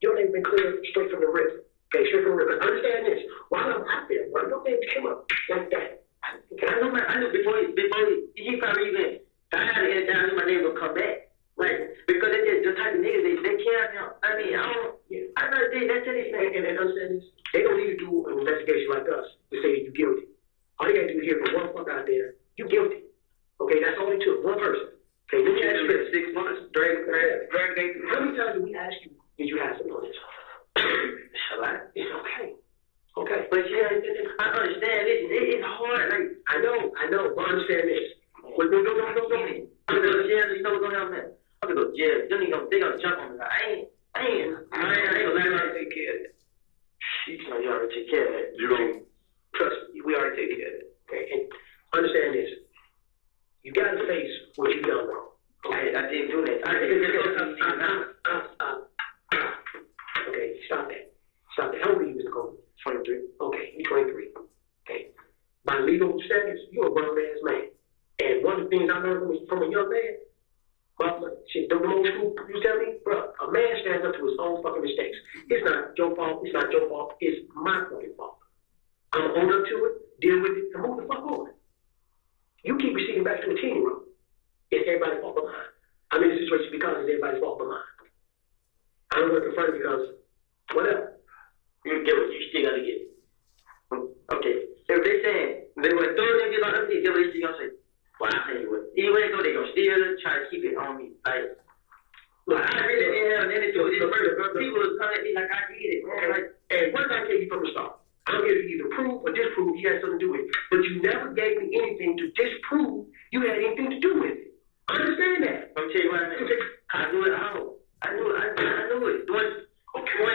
your name been cleared straight from the rip. Okay, straight from the rip. But understand this. While I'm out there, bro, your name came up like that. I knew before he probably even died and down, I knew my name would come back. Like, because they just the type of niggas they can't, you know, I mean, I know that's it. And understand this. They don't need to do an investigation like us to say that you're guilty. All they got to do is hear from one fuck out there, you're guilty. Okay, that's all it took, one person. Okay, let me ask you this. 6 months, drag day. How many times did we ask you, did you have something on this? A lot. It's okay. Okay. But yeah, I understand it. It's hard. Like I know, but understand this. But no. I'm gonna go to jail. You know what's gonna happen? I'm gonna go to jail. They gonna jump on me. I ain't gonna let them take care of it. You already take care of it. You don't. Trust me, we already take care of it. Okay, and understand this. You gotta face what you done wrong. I didn't do that. Okay, stop that. How old are you, Mr. Coleman? 23. Okay, you're 23. Okay. By legal standards, you're a grown-ass man. And one of the things I learned from a young man, shit, the old school you tell me, bro, a man stands up to his own fucking mistakes. It's not your fault. It's not your fault. It's my fucking fault. I'm gonna own up to it, deal with it, and move the fuck on. You keep receiving back to a 10-year-old. It's everybody's fault but mine. I'm in a situation because it's everybody's fault but mine. I don't want to confront it because whatever. You get what you still gotta get. Okay. If they saying they were throwing them out, get what they still gonna say. Well, I tell you what. Even when they go, they gonna still try to keep it on me. Like, look, I really didn't have anything to do with this. People was coming at me like I did it, man. Like, and one thing I tell you from the start, I'm here to either prove or disprove you had something to do with it. But you never gave me anything to disprove you had anything to do with it. Understand that? I'm tell you what I mean. I knew it all. I knew it. When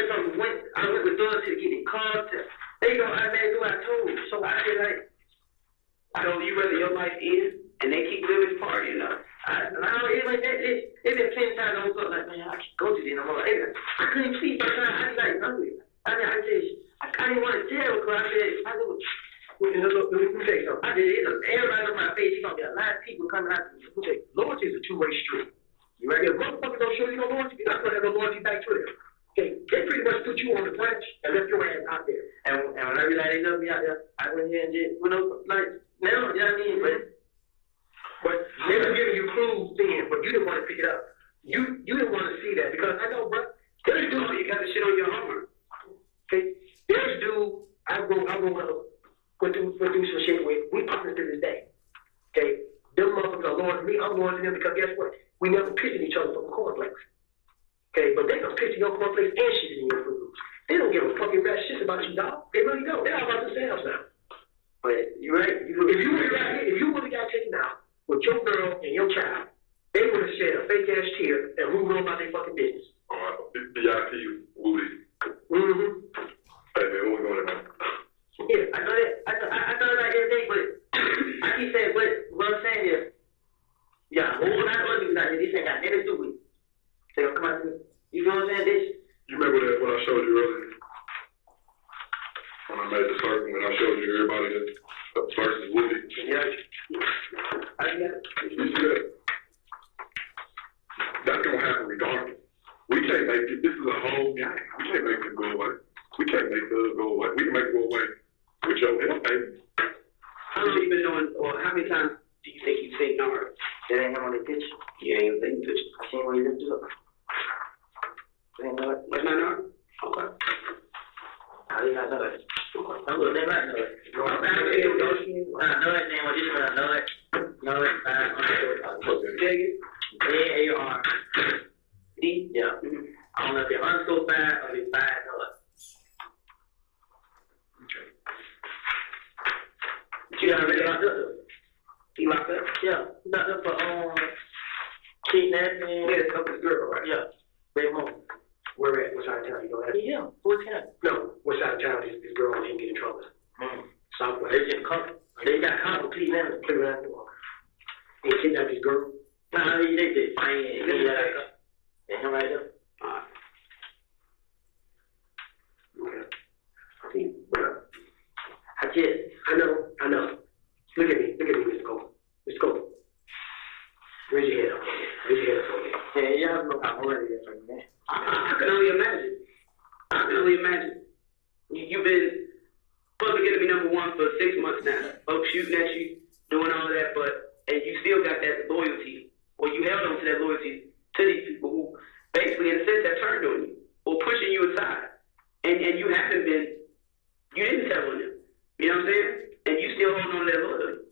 I went with Doug to get in contact, they go, I made what I told. So I feel like, So you rather your life is and they keep living part, you know? it been plenty times I woke up like, man, I can't go to this no more. I couldn't sleep. I was like hungry. I didn't want to tell because I said, Let me tell you something. everybody on my face, you gonna get a lie. loyalty is a two-way street. You right? If motherfuckers don't show you no loyalty, you're not gonna have no loyalty back to them. Okay, they pretty much put you on the branch and left your ass out there. And when I realized they love me out there, I went here and did, like, now, you know what I mean? But they were giving you clues then, but you didn't want to pick it up. You didn't want to see that because I know, bro, there's dude, you got the shit on your armor. Okay, there's dude, I went through some shit with, we partners to this day. Okay, them motherfuckers are loyal to me, I'm loyal to them because guess what? We never pissing each other from the cornflakes. Okay, but they gonna piss in your cornflakes and shit in your food. They don't give a fucking rat shit about you, dog. They really don't. They're all about themselves now. But you right, if you would have got taken out with your girl and your child, they would have shed a fake ass tear and moved on about their fucking business. VIP Woody. Mm-hmm. Hey man, what we going about? Yeah, I know that. I know that every day, but I keep saying, but what I'm saying is, yeah, a whole lot of other people out there, this ain't got nothing to do with it. They gonna come out to me. You know what I'm saying? This. You remember that when I showed you earlier? When I made the circle, when I showed you everybody that versus Woody. Yeah. I got it. You see that? That's gonna happen regardless. We can't make it. This is a whole game. We can't make it go away. We can't make it go away. We can make it go away with your help, baby. How long you been doing, or how many times do you think you've seen Nard? That ain't him on the picture. You ain't even seen the picture. I seen when you looked it up. What's my Nard? Okay. I did not know that. Okay. I would never know it. I know that name. I just want to know it. Know it. A-A-R-D? Yeah. I don't know if they're underscore 5 or they're 5 or what. Okay. You got already locked up though? He locked up? Yeah. Locked up for kidnapping. Yeah, it's up his girl, right? Yeah. Great moment. Where at? What side of town? You know that? Yeah. What town? No. What side of town is this girl didn't get in trouble? Southwest. They just caught. They got caught with kidnapping. Cleveland. They kidnapped his girl. Nah, they did. I ain't. They him right there. Alright. Okay. See, bro. I know. Look at me, Mr. Cole. Mr. Cole. Raise your head up. Raise your head up for me. Yeah, you have no power already there for me, man. I can only imagine. You've been public enemy number 1 for 6 months now. Folks shooting at you, doing all that, and you still got that loyalty, or you held on to that loyalty to these people who basically, in a sense, have turned on you, or pushing you aside. And you haven't been, you didn't tell on them. You know what I'm saying? And you still hold on to that loyalty.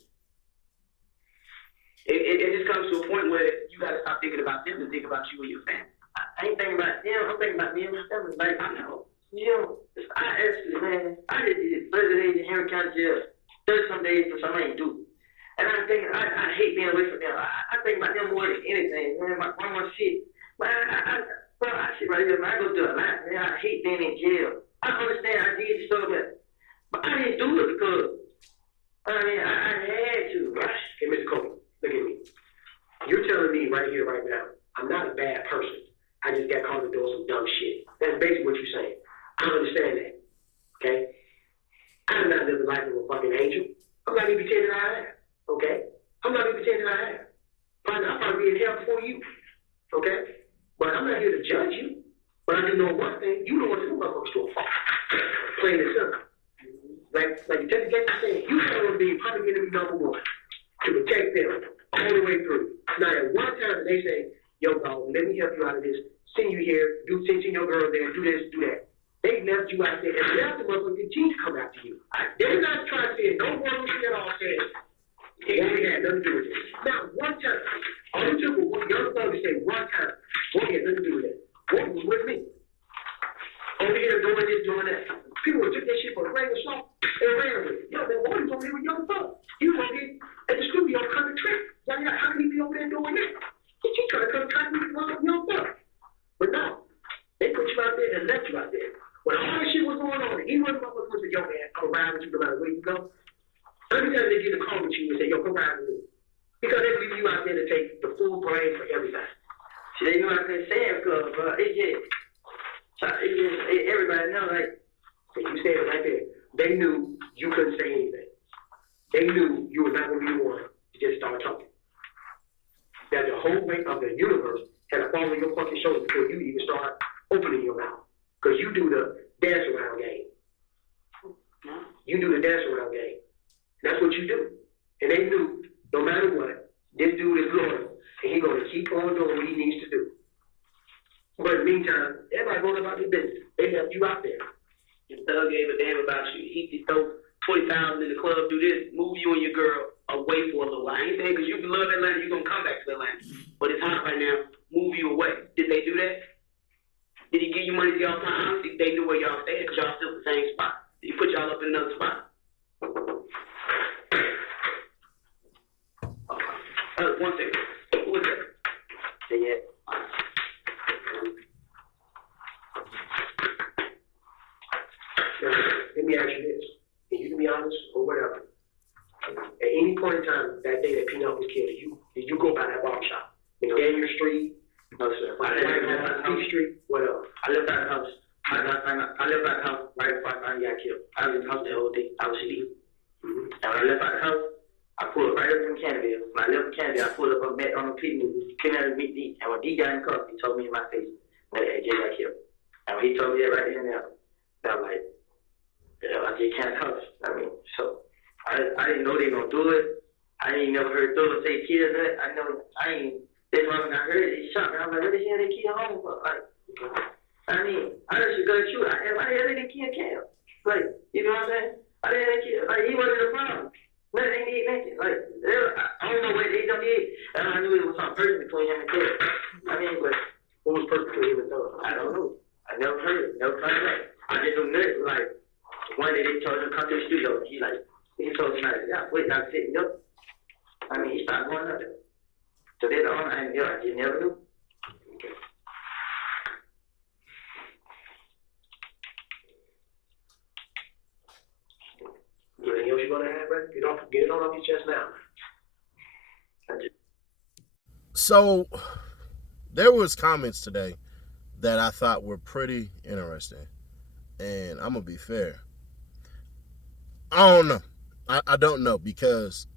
It just comes to a point where you got to stop thinking about them and think about you and your family. I ain't thinking about them. I'm thinking about me and my family. Like, I know. I actually, man, I just did 30 days in Henry County Jail, 30-some days for something I ain't do. And I'm thinking, I hate being away from them. I think about them more than anything, man. My grandma shit. Man, I sit right here, man. I go through a lot, man. I hate being in jail. I understand I did stuff, but I didn't do it because, I had to. Hey, Mr. Cole, look at me. You're telling me right here, right now, I'm not a bad person. I just got caught doing some dumb shit. That's basically what you're saying. I understand that. Okay? I'm not living the life of a fucking angel. I'm not even pretending I am. Okay? I'm not even pretending I am. I'll probably be in hell before you. Okay? But I'm not here to judge you. But I do know one thing. You don't want to do motherfuckers to a fault. Plain and simple. Like Interrogation said, you want to be public enemy number 1 to protect them all the way through. Now, at one time, they say, yo, dog, let me help you out of this. Send you here, send your girl there, do this, do that. They left you out there, and left the motherfucking continue to come after you. They're not trying to say no one shit at all said, hey, we had nothing to do with this. Now, one time, all it took was one young fellow to say one time, boy, had nothing to do with that. Boy was with me. Over here doing this, doing that. People took that shit for a grain of salt and ran with it. Yo, man, Warren's over here with young fellow. You over here at the studio coming trick. How can he be over there doing that? You trying to come track me with young fellow. But no, they put you out there and left you out there. When all that shit was going on, he wasn't motherfuckers with yo, man, I'm around with you no matter where you go. Every time they get a call with you and say, yo, come around with me. Because they leave you out there to take the full blame for everything. See, they knew I couldn't say it because, everybody know, like, you said it right there. They knew you couldn't say anything. They knew you were not going to be the one to just start talking. whole weight of the universe has to fall on your fucking shoulders before you even start opening your mouth. Because you do the dance around game. You do the dance around game. That's what you do. And they knew, no matter what, this dude is loyal, and he's going to keep on doing what he needs to do. But in the meantime, everybody going about their business. They left you out there. If Thug gave a damn about you, he throw 20,000 in the club, do this, move you and your girl away for a little while. I ain't saying because you love Atlanta, you're going to come back to Atlanta. But it's hot right now. Move you away. Did they do that? Did he give you money to y'all time? Honestly, they knew where y'all stayed because y'all still in the same spot. Did he put y'all up in another spot? One second. Who was that? Say yeah. Let me ask you this, and you can be honest or whatever. At any point in time that day that Peanut was killed, did you go by that barbershop? McDaniel Street? No, sir. I left P Street? What else? I left that house. I left that house right before I got killed. I was in the house the whole day. I was sleeping. And when I left out the house, I pulled right up from Canada. When I left from Canada, I pulled up on a P movie, came out to meet D. And when D got in the car, he told me in my face that Jay got killed. And when he told me that right then and there, I was like, I just can't house. I mean, so I didn't know they were gonna do it. I ain't never heard Thug say kill that. That's why when I heard it, it shocked me. I was like, what the hell they kill home for? Like, I mean, I just got you. Why the hell they kill Cam? Like, you know what I'm saying? Why the hell they kill? Like, he wasn't a problem. No, they didn't mention. Like, I don't know what they done did. And I knew it was something personal between him and Cam. I mean, but What was personal between him and Thug? I don't know. I never heard it. Never found out. I just knew nothing. Like, one day they told him to come to the studio. He told me, like, yeah, wait, I'm sitting up. I mean, he started going up there. So they're the owner, and I just never knew. Anything else you want to add, Brett? Get it on off your chest now. So there was comments today that I thought were pretty interesting, and I'm gonna be fair. I don't know. I don't know, because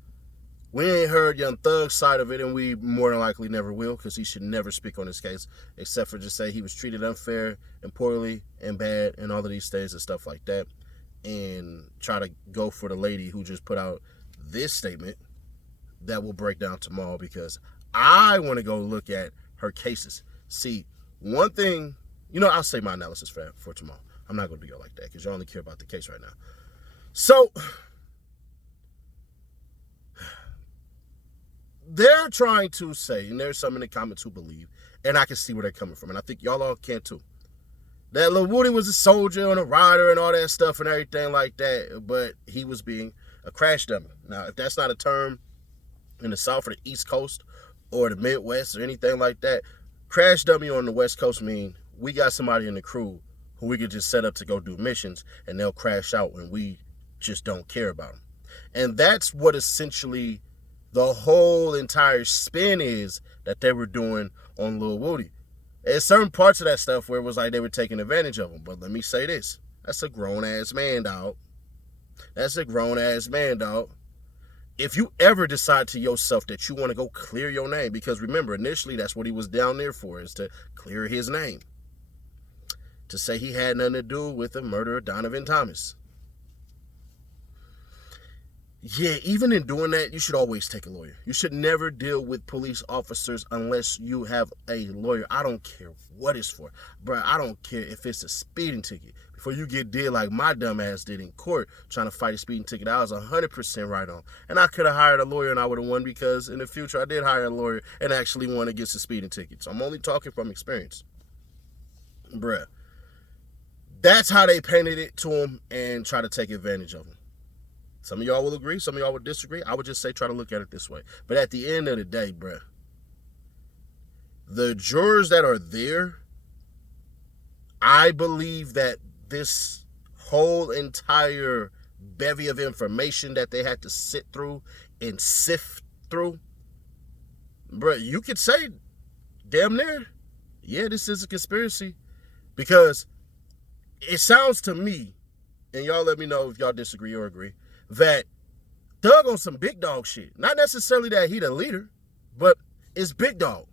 we ain't heard Young Thug's side of it, and we more than likely never will, because he should never speak on this case except for just say he was treated unfair and poorly and bad and all of these things and stuff like that, and try to go for the lady who just put out this statement that will break down tomorrow, because I want to go look at her cases. See, one thing, I'll save my analysis for tomorrow. I'm not going to go like that because you only care about the case right now. So they're trying to say, and there's some in the comments who believe, and I can see where they're coming from, and I think y'all all can too, that Lil Woody was a soldier and a rider and all that stuff and everything like that, but he was being a crash dummy. Now, if that's not a term in the South or the East Coast or the Midwest or anything like that, crash dummy on the West Coast mean we got somebody in the crew who we could just set up to go do missions and they'll crash out when we just don't care about them. And that's what essentially the whole entire spin is that they were doing on Lil Woody. There's certain parts of that stuff where it was like they were taking advantage of him. But let me say this. That's a grown-ass man, dog. That's a grown-ass man, dog. If you ever decide to yourself that you want to go clear your name, because remember, initially that's what he was down there for, is to clear his name. To say he had nothing to do with the murder of Donovan Thomas. Yeah, even in doing that, you should always take a lawyer. You should never deal with police officers unless you have a lawyer. I don't care what it's for. Bro, I don't care if it's a speeding ticket. Before you get did like my dumb ass did in court trying to fight a speeding ticket, I was 100% right on. And I could have hired a lawyer and I would have won, because in the future I did hire a lawyer and actually won against a speeding ticket. So I'm only talking from experience. Bruh. That's how they painted it to him and try to take advantage of him. Some of y'all will agree, some of y'all would disagree. I would just say try to look at it this way. But at the end of the day, bruh, the jurors that are there, I believe that this whole entire bevy of information that they had to sit through and sift through, bruh, you could say damn near, yeah, this is a conspiracy. Because it sounds to me, and y'all let me know if y'all disagree or agree, that Thug on some big dog shit. Not necessarily that he the leader, but is Big Dog.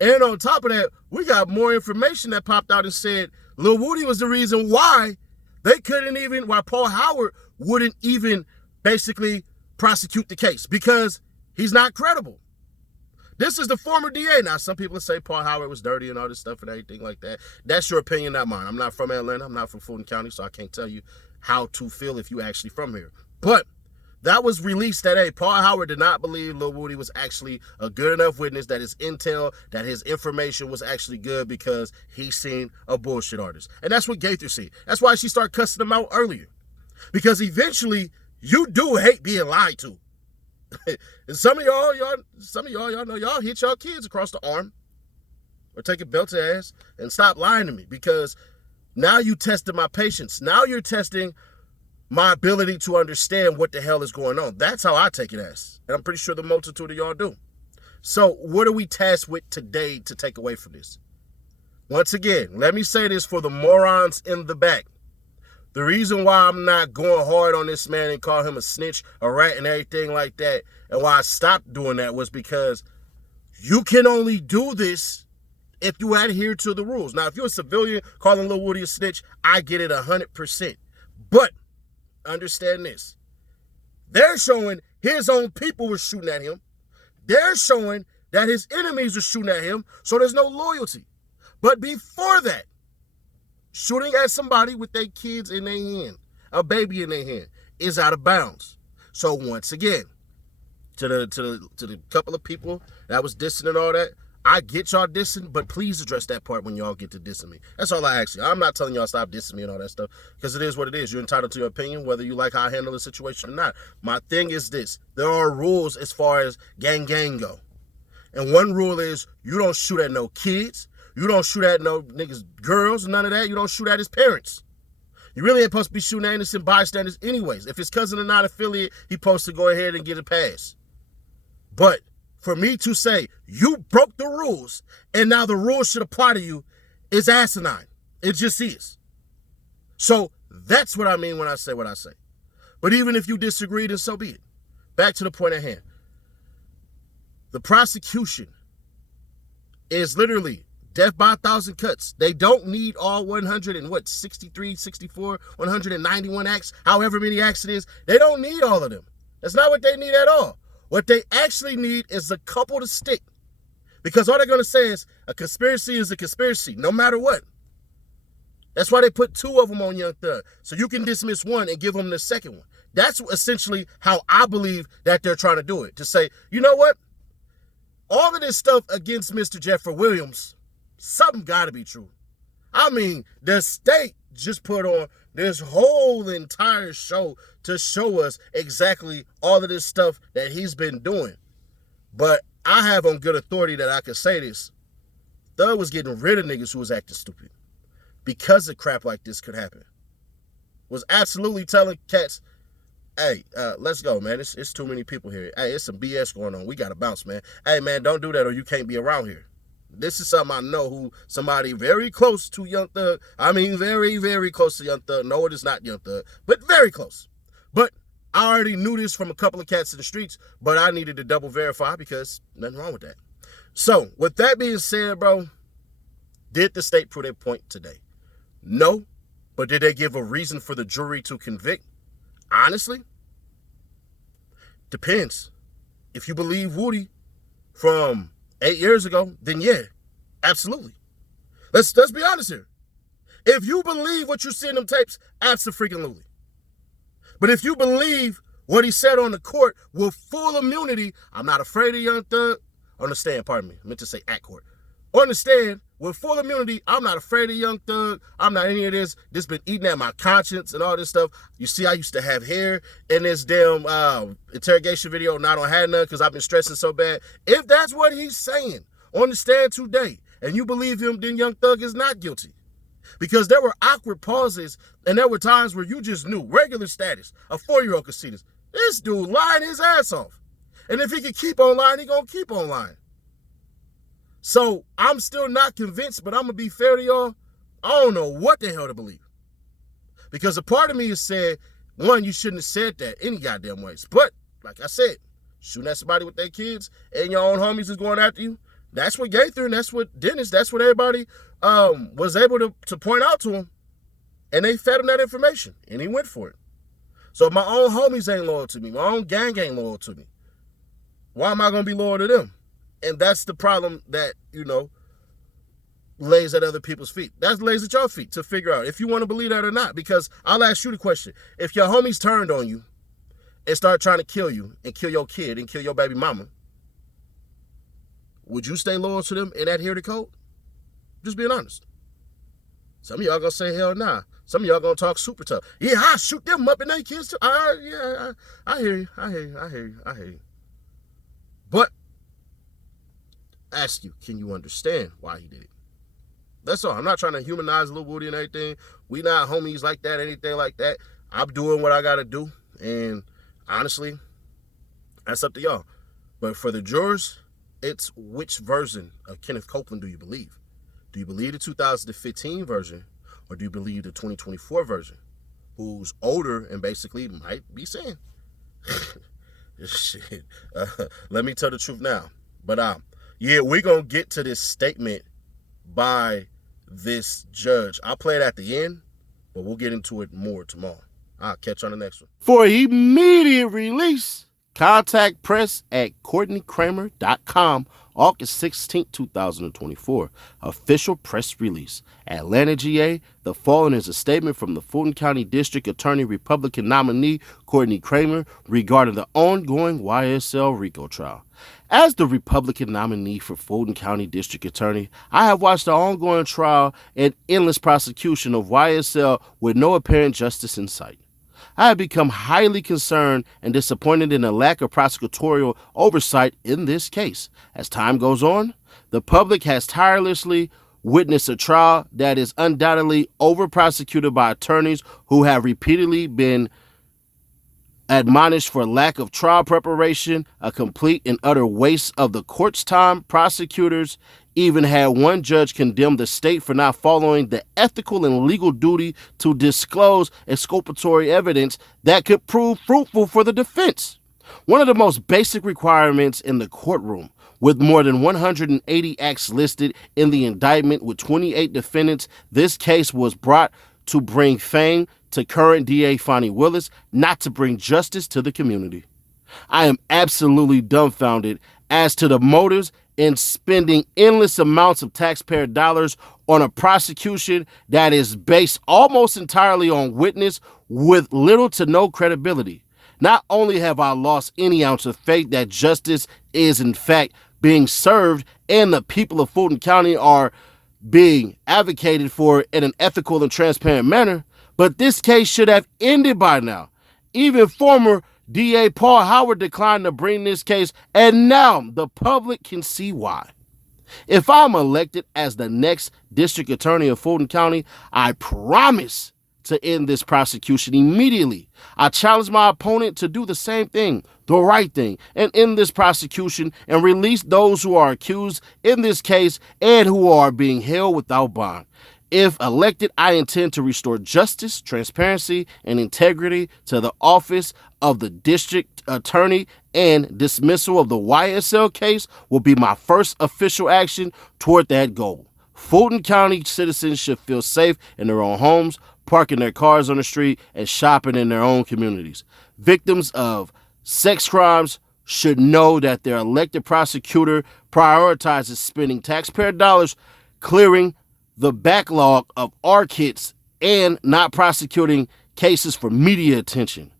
And on top of that, we got more information that popped out and said Lil Woody was the reason why why Paul Howard wouldn't even basically prosecute the case, because he's not credible. This is the former DA. Now, some people say Paul Howard was dirty and all this stuff and everything like that. That's your opinion, not mine. I'm not from Atlanta. I'm not from Fulton County, so I can't tell you how to feel if you actually from here. But that was released that, hey, Paul Howard did not believe Lil Woody was actually a good enough witness, that his intel, that his information was actually good because he seen a bullshit artist. And that's what Gaither seen. That's why she started cussing him out earlier. Because eventually, you do hate being lied to. And some of y'all know y'all hit y'all kids across the arm or take a belt to ass and stop lying to me, because now you tested my patience. Now you're testing my ability to understand what the hell is going on. That's how I take it as. And I'm pretty sure the multitude of y'all do. So what are we tasked with today to take away from this? Once again, let me say this for the morons in the back. The reason why I'm not going hard on this man and call him a snitch, a rat, and everything like that, and why I stopped doing that, was because you can only do this if you adhere to the rules. Now, if you're a civilian calling Lil Woody a snitch, I get it 100%. But understand this. They're showing his own people were shooting at him. They're showing that his enemies are shooting at him, so there's no loyalty. But before that, shooting at somebody with their kids in their hand, a baby in their hand, is out of bounds. So once again, to the couple of people that was dissing and all that, I get y'all dissing, but please address that part when y'all get to dissing me. That's all I ask you. I'm not telling y'all stop dissing me and all that stuff, because it is what it is. You're entitled to your opinion, whether you like how I handle the situation or not. My thing is this. There are rules as far as gang go. And one rule is you don't shoot at no kids. You don't shoot at no niggas, girls, none of that. You don't shoot at his parents. You really ain't supposed to be shooting at innocent bystanders anyways. If his cousin is not affiliate, he's supposed to go ahead and get a pass. But for me to say you broke the rules and now the rules should apply to you is asinine. It just is. So that's what I mean when I say what I say. But even if you disagree, then so be it. Back to the point at hand. The prosecution is literally death by 1,000 cuts. They don't need all 63, 64, 191 acts, however many acts it is. They don't need all of them. That's not what they need at all. What they actually need is a couple to stick. Because all they're going to say is a conspiracy is a conspiracy, no matter what. That's why they put 2 of them on Young Thug. So you can dismiss one and give them the second one. That's essentially how I believe that they're trying to do it. To say, you know what? All of this stuff against Mr. Jeffrey Williams, something got to be true. I mean, the state just put on this whole entire show to show us exactly all of this stuff that he's been doing. But I have on good authority that I can say this. Thug was getting rid of niggas who was acting stupid because of crap like this could happen. Was absolutely telling cats, hey, let's go, man. It's too many people here. Hey, it's some BS going on. We got to bounce, man. Hey, man, don't do that or you can't be around here. This is something I know who somebody very close to Young Thug. I mean, very, very close to Young Thug. No, it is not Young Thug, but very close. But I already knew this from a couple of cats in the streets, but I needed to double verify because nothing wrong with that. So, with that being said, bro, did the state prove their point today? No, but did they give a reason for the jury to convict? Honestly, depends. If you believe Woody from 8 years ago, then yeah, absolutely. Let's be honest here. If you believe what you see in them tapes, absolutely. But if you believe what he said on the court with full immunity, I'm not afraid of Young Thug. Understand, pardon me. I meant to say at court. Understand, with full immunity, I'm not afraid of Young Thug. I'm not any of this. This been eating at my conscience and all this stuff. You see, I used to have hair in this damn interrogation video. Now I don't have none because I've been stressing so bad. If that's what he's saying on the stand today, and you believe him, then Young Thug is not guilty. Because there were awkward pauses, and there were times where you just knew, regular status, a 4-year-old could see this. This dude lying his ass off. And if he could keep on lying, he gonna keep on lying. So I'm still not convinced, but I'm gonna be fair to y'all. I don't know what the hell to believe. Because a part of me has said, one, you shouldn't have said that any goddamn ways. But, like I said, shooting at somebody with their kids, and your own homies is going after you. That's what Gaither and that's what Dennis, that's what everybody was able to point out to him. And they fed him that information, and he went for it. So if my own homies ain't loyal to me, my own gang ain't loyal to me, why am I going to be loyal to them? And that's the problem that, lays at other people's feet. That lays at your feet to figure out if you want to believe that or not. Because I'll ask you the question. If your homies turned on you and started trying to kill you and kill your kid and kill your baby mama, would you stay loyal to them and adhere to code? Just being honest. Some of y'all gonna say hell nah. Some of y'all gonna talk super tough. Yeah, I shoot them up and they kids too. I hear you. But ask you, can you understand why he did it? That's all. I'm not trying to humanize Lil Woody and anything. We not homies like that, anything like that. I'm doing what I gotta do. And honestly, that's up to y'all. But for the jurors, it's which version of Kenneth Copeland do you believe? Do you believe the 2015 version, or do you believe the 2024 version, who's older and basically might be saying, shit, let me tell the truth now. But yeah, we're going to get to this statement by this judge. I'll play it at the end, but we'll get into it more tomorrow. I'll catch you on the next one. For immediate release, contact press at CourtneyKramer.com. August 16, 2024. Official press release. Atlanta, GA. The following is a statement from the Fulton County District Attorney Republican nominee Courtney Kramer regarding the ongoing YSL RICO trial. As the Republican nominee for Fulton County District Attorney, I have watched the ongoing trial and endless prosecution of YSL with no apparent justice in sight. I have become highly concerned and disappointed in the lack of prosecutorial oversight in this case. As time goes on, the public has tirelessly witnessed a trial that is undoubtedly over-prosecuted by attorneys who have repeatedly been admonished for lack of trial preparation, a complete and utter waste of the court's time. Prosecutors even had one judge condemn the state for not following the ethical and legal duty to disclose exculpatory evidence that could prove fruitful for the defense. One of the most basic requirements in the courtroom, with more than 180 acts listed in the indictment with 28 defendants, this case was brought to bring fame to current DA Fonnie Willis, not to bring justice to the community. I am absolutely dumbfounded as to the motives in spending endless amounts of taxpayer dollars on a prosecution that is based almost entirely on witness with little to no credibility. Not only have I lost any ounce of faith that justice is in fact being served and the people of Fulton County are being advocated for in an ethical and transparent manner, but this case should have ended by now. Even former DA Paul Howard declined to bring this case, and now the public can see why. If I'm elected as the next district attorney of Fulton County, I promise to end this prosecution immediately. I challenge my opponent to do the same thing, the right thing, and end this prosecution and release those who are accused in this case and who are being held without bond. If elected, I intend to restore justice, transparency, and integrity to the office of the district attorney, and dismissal of the YSL case will be my first official action toward that goal. Fulton County citizens should feel safe in their own homes, parking their cars on the street, and shopping in their own communities. Victims of sex crimes should know that their elected prosecutor prioritizes spending taxpayer dollars clearing the backlog of our kids and not prosecuting cases for media attention.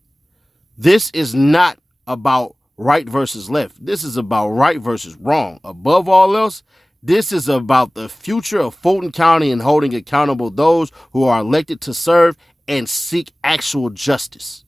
This is not about right versus left. This is about right versus wrong. Above all else, this is about the future of Fulton County and holding accountable those who are elected to serve and seek actual justice.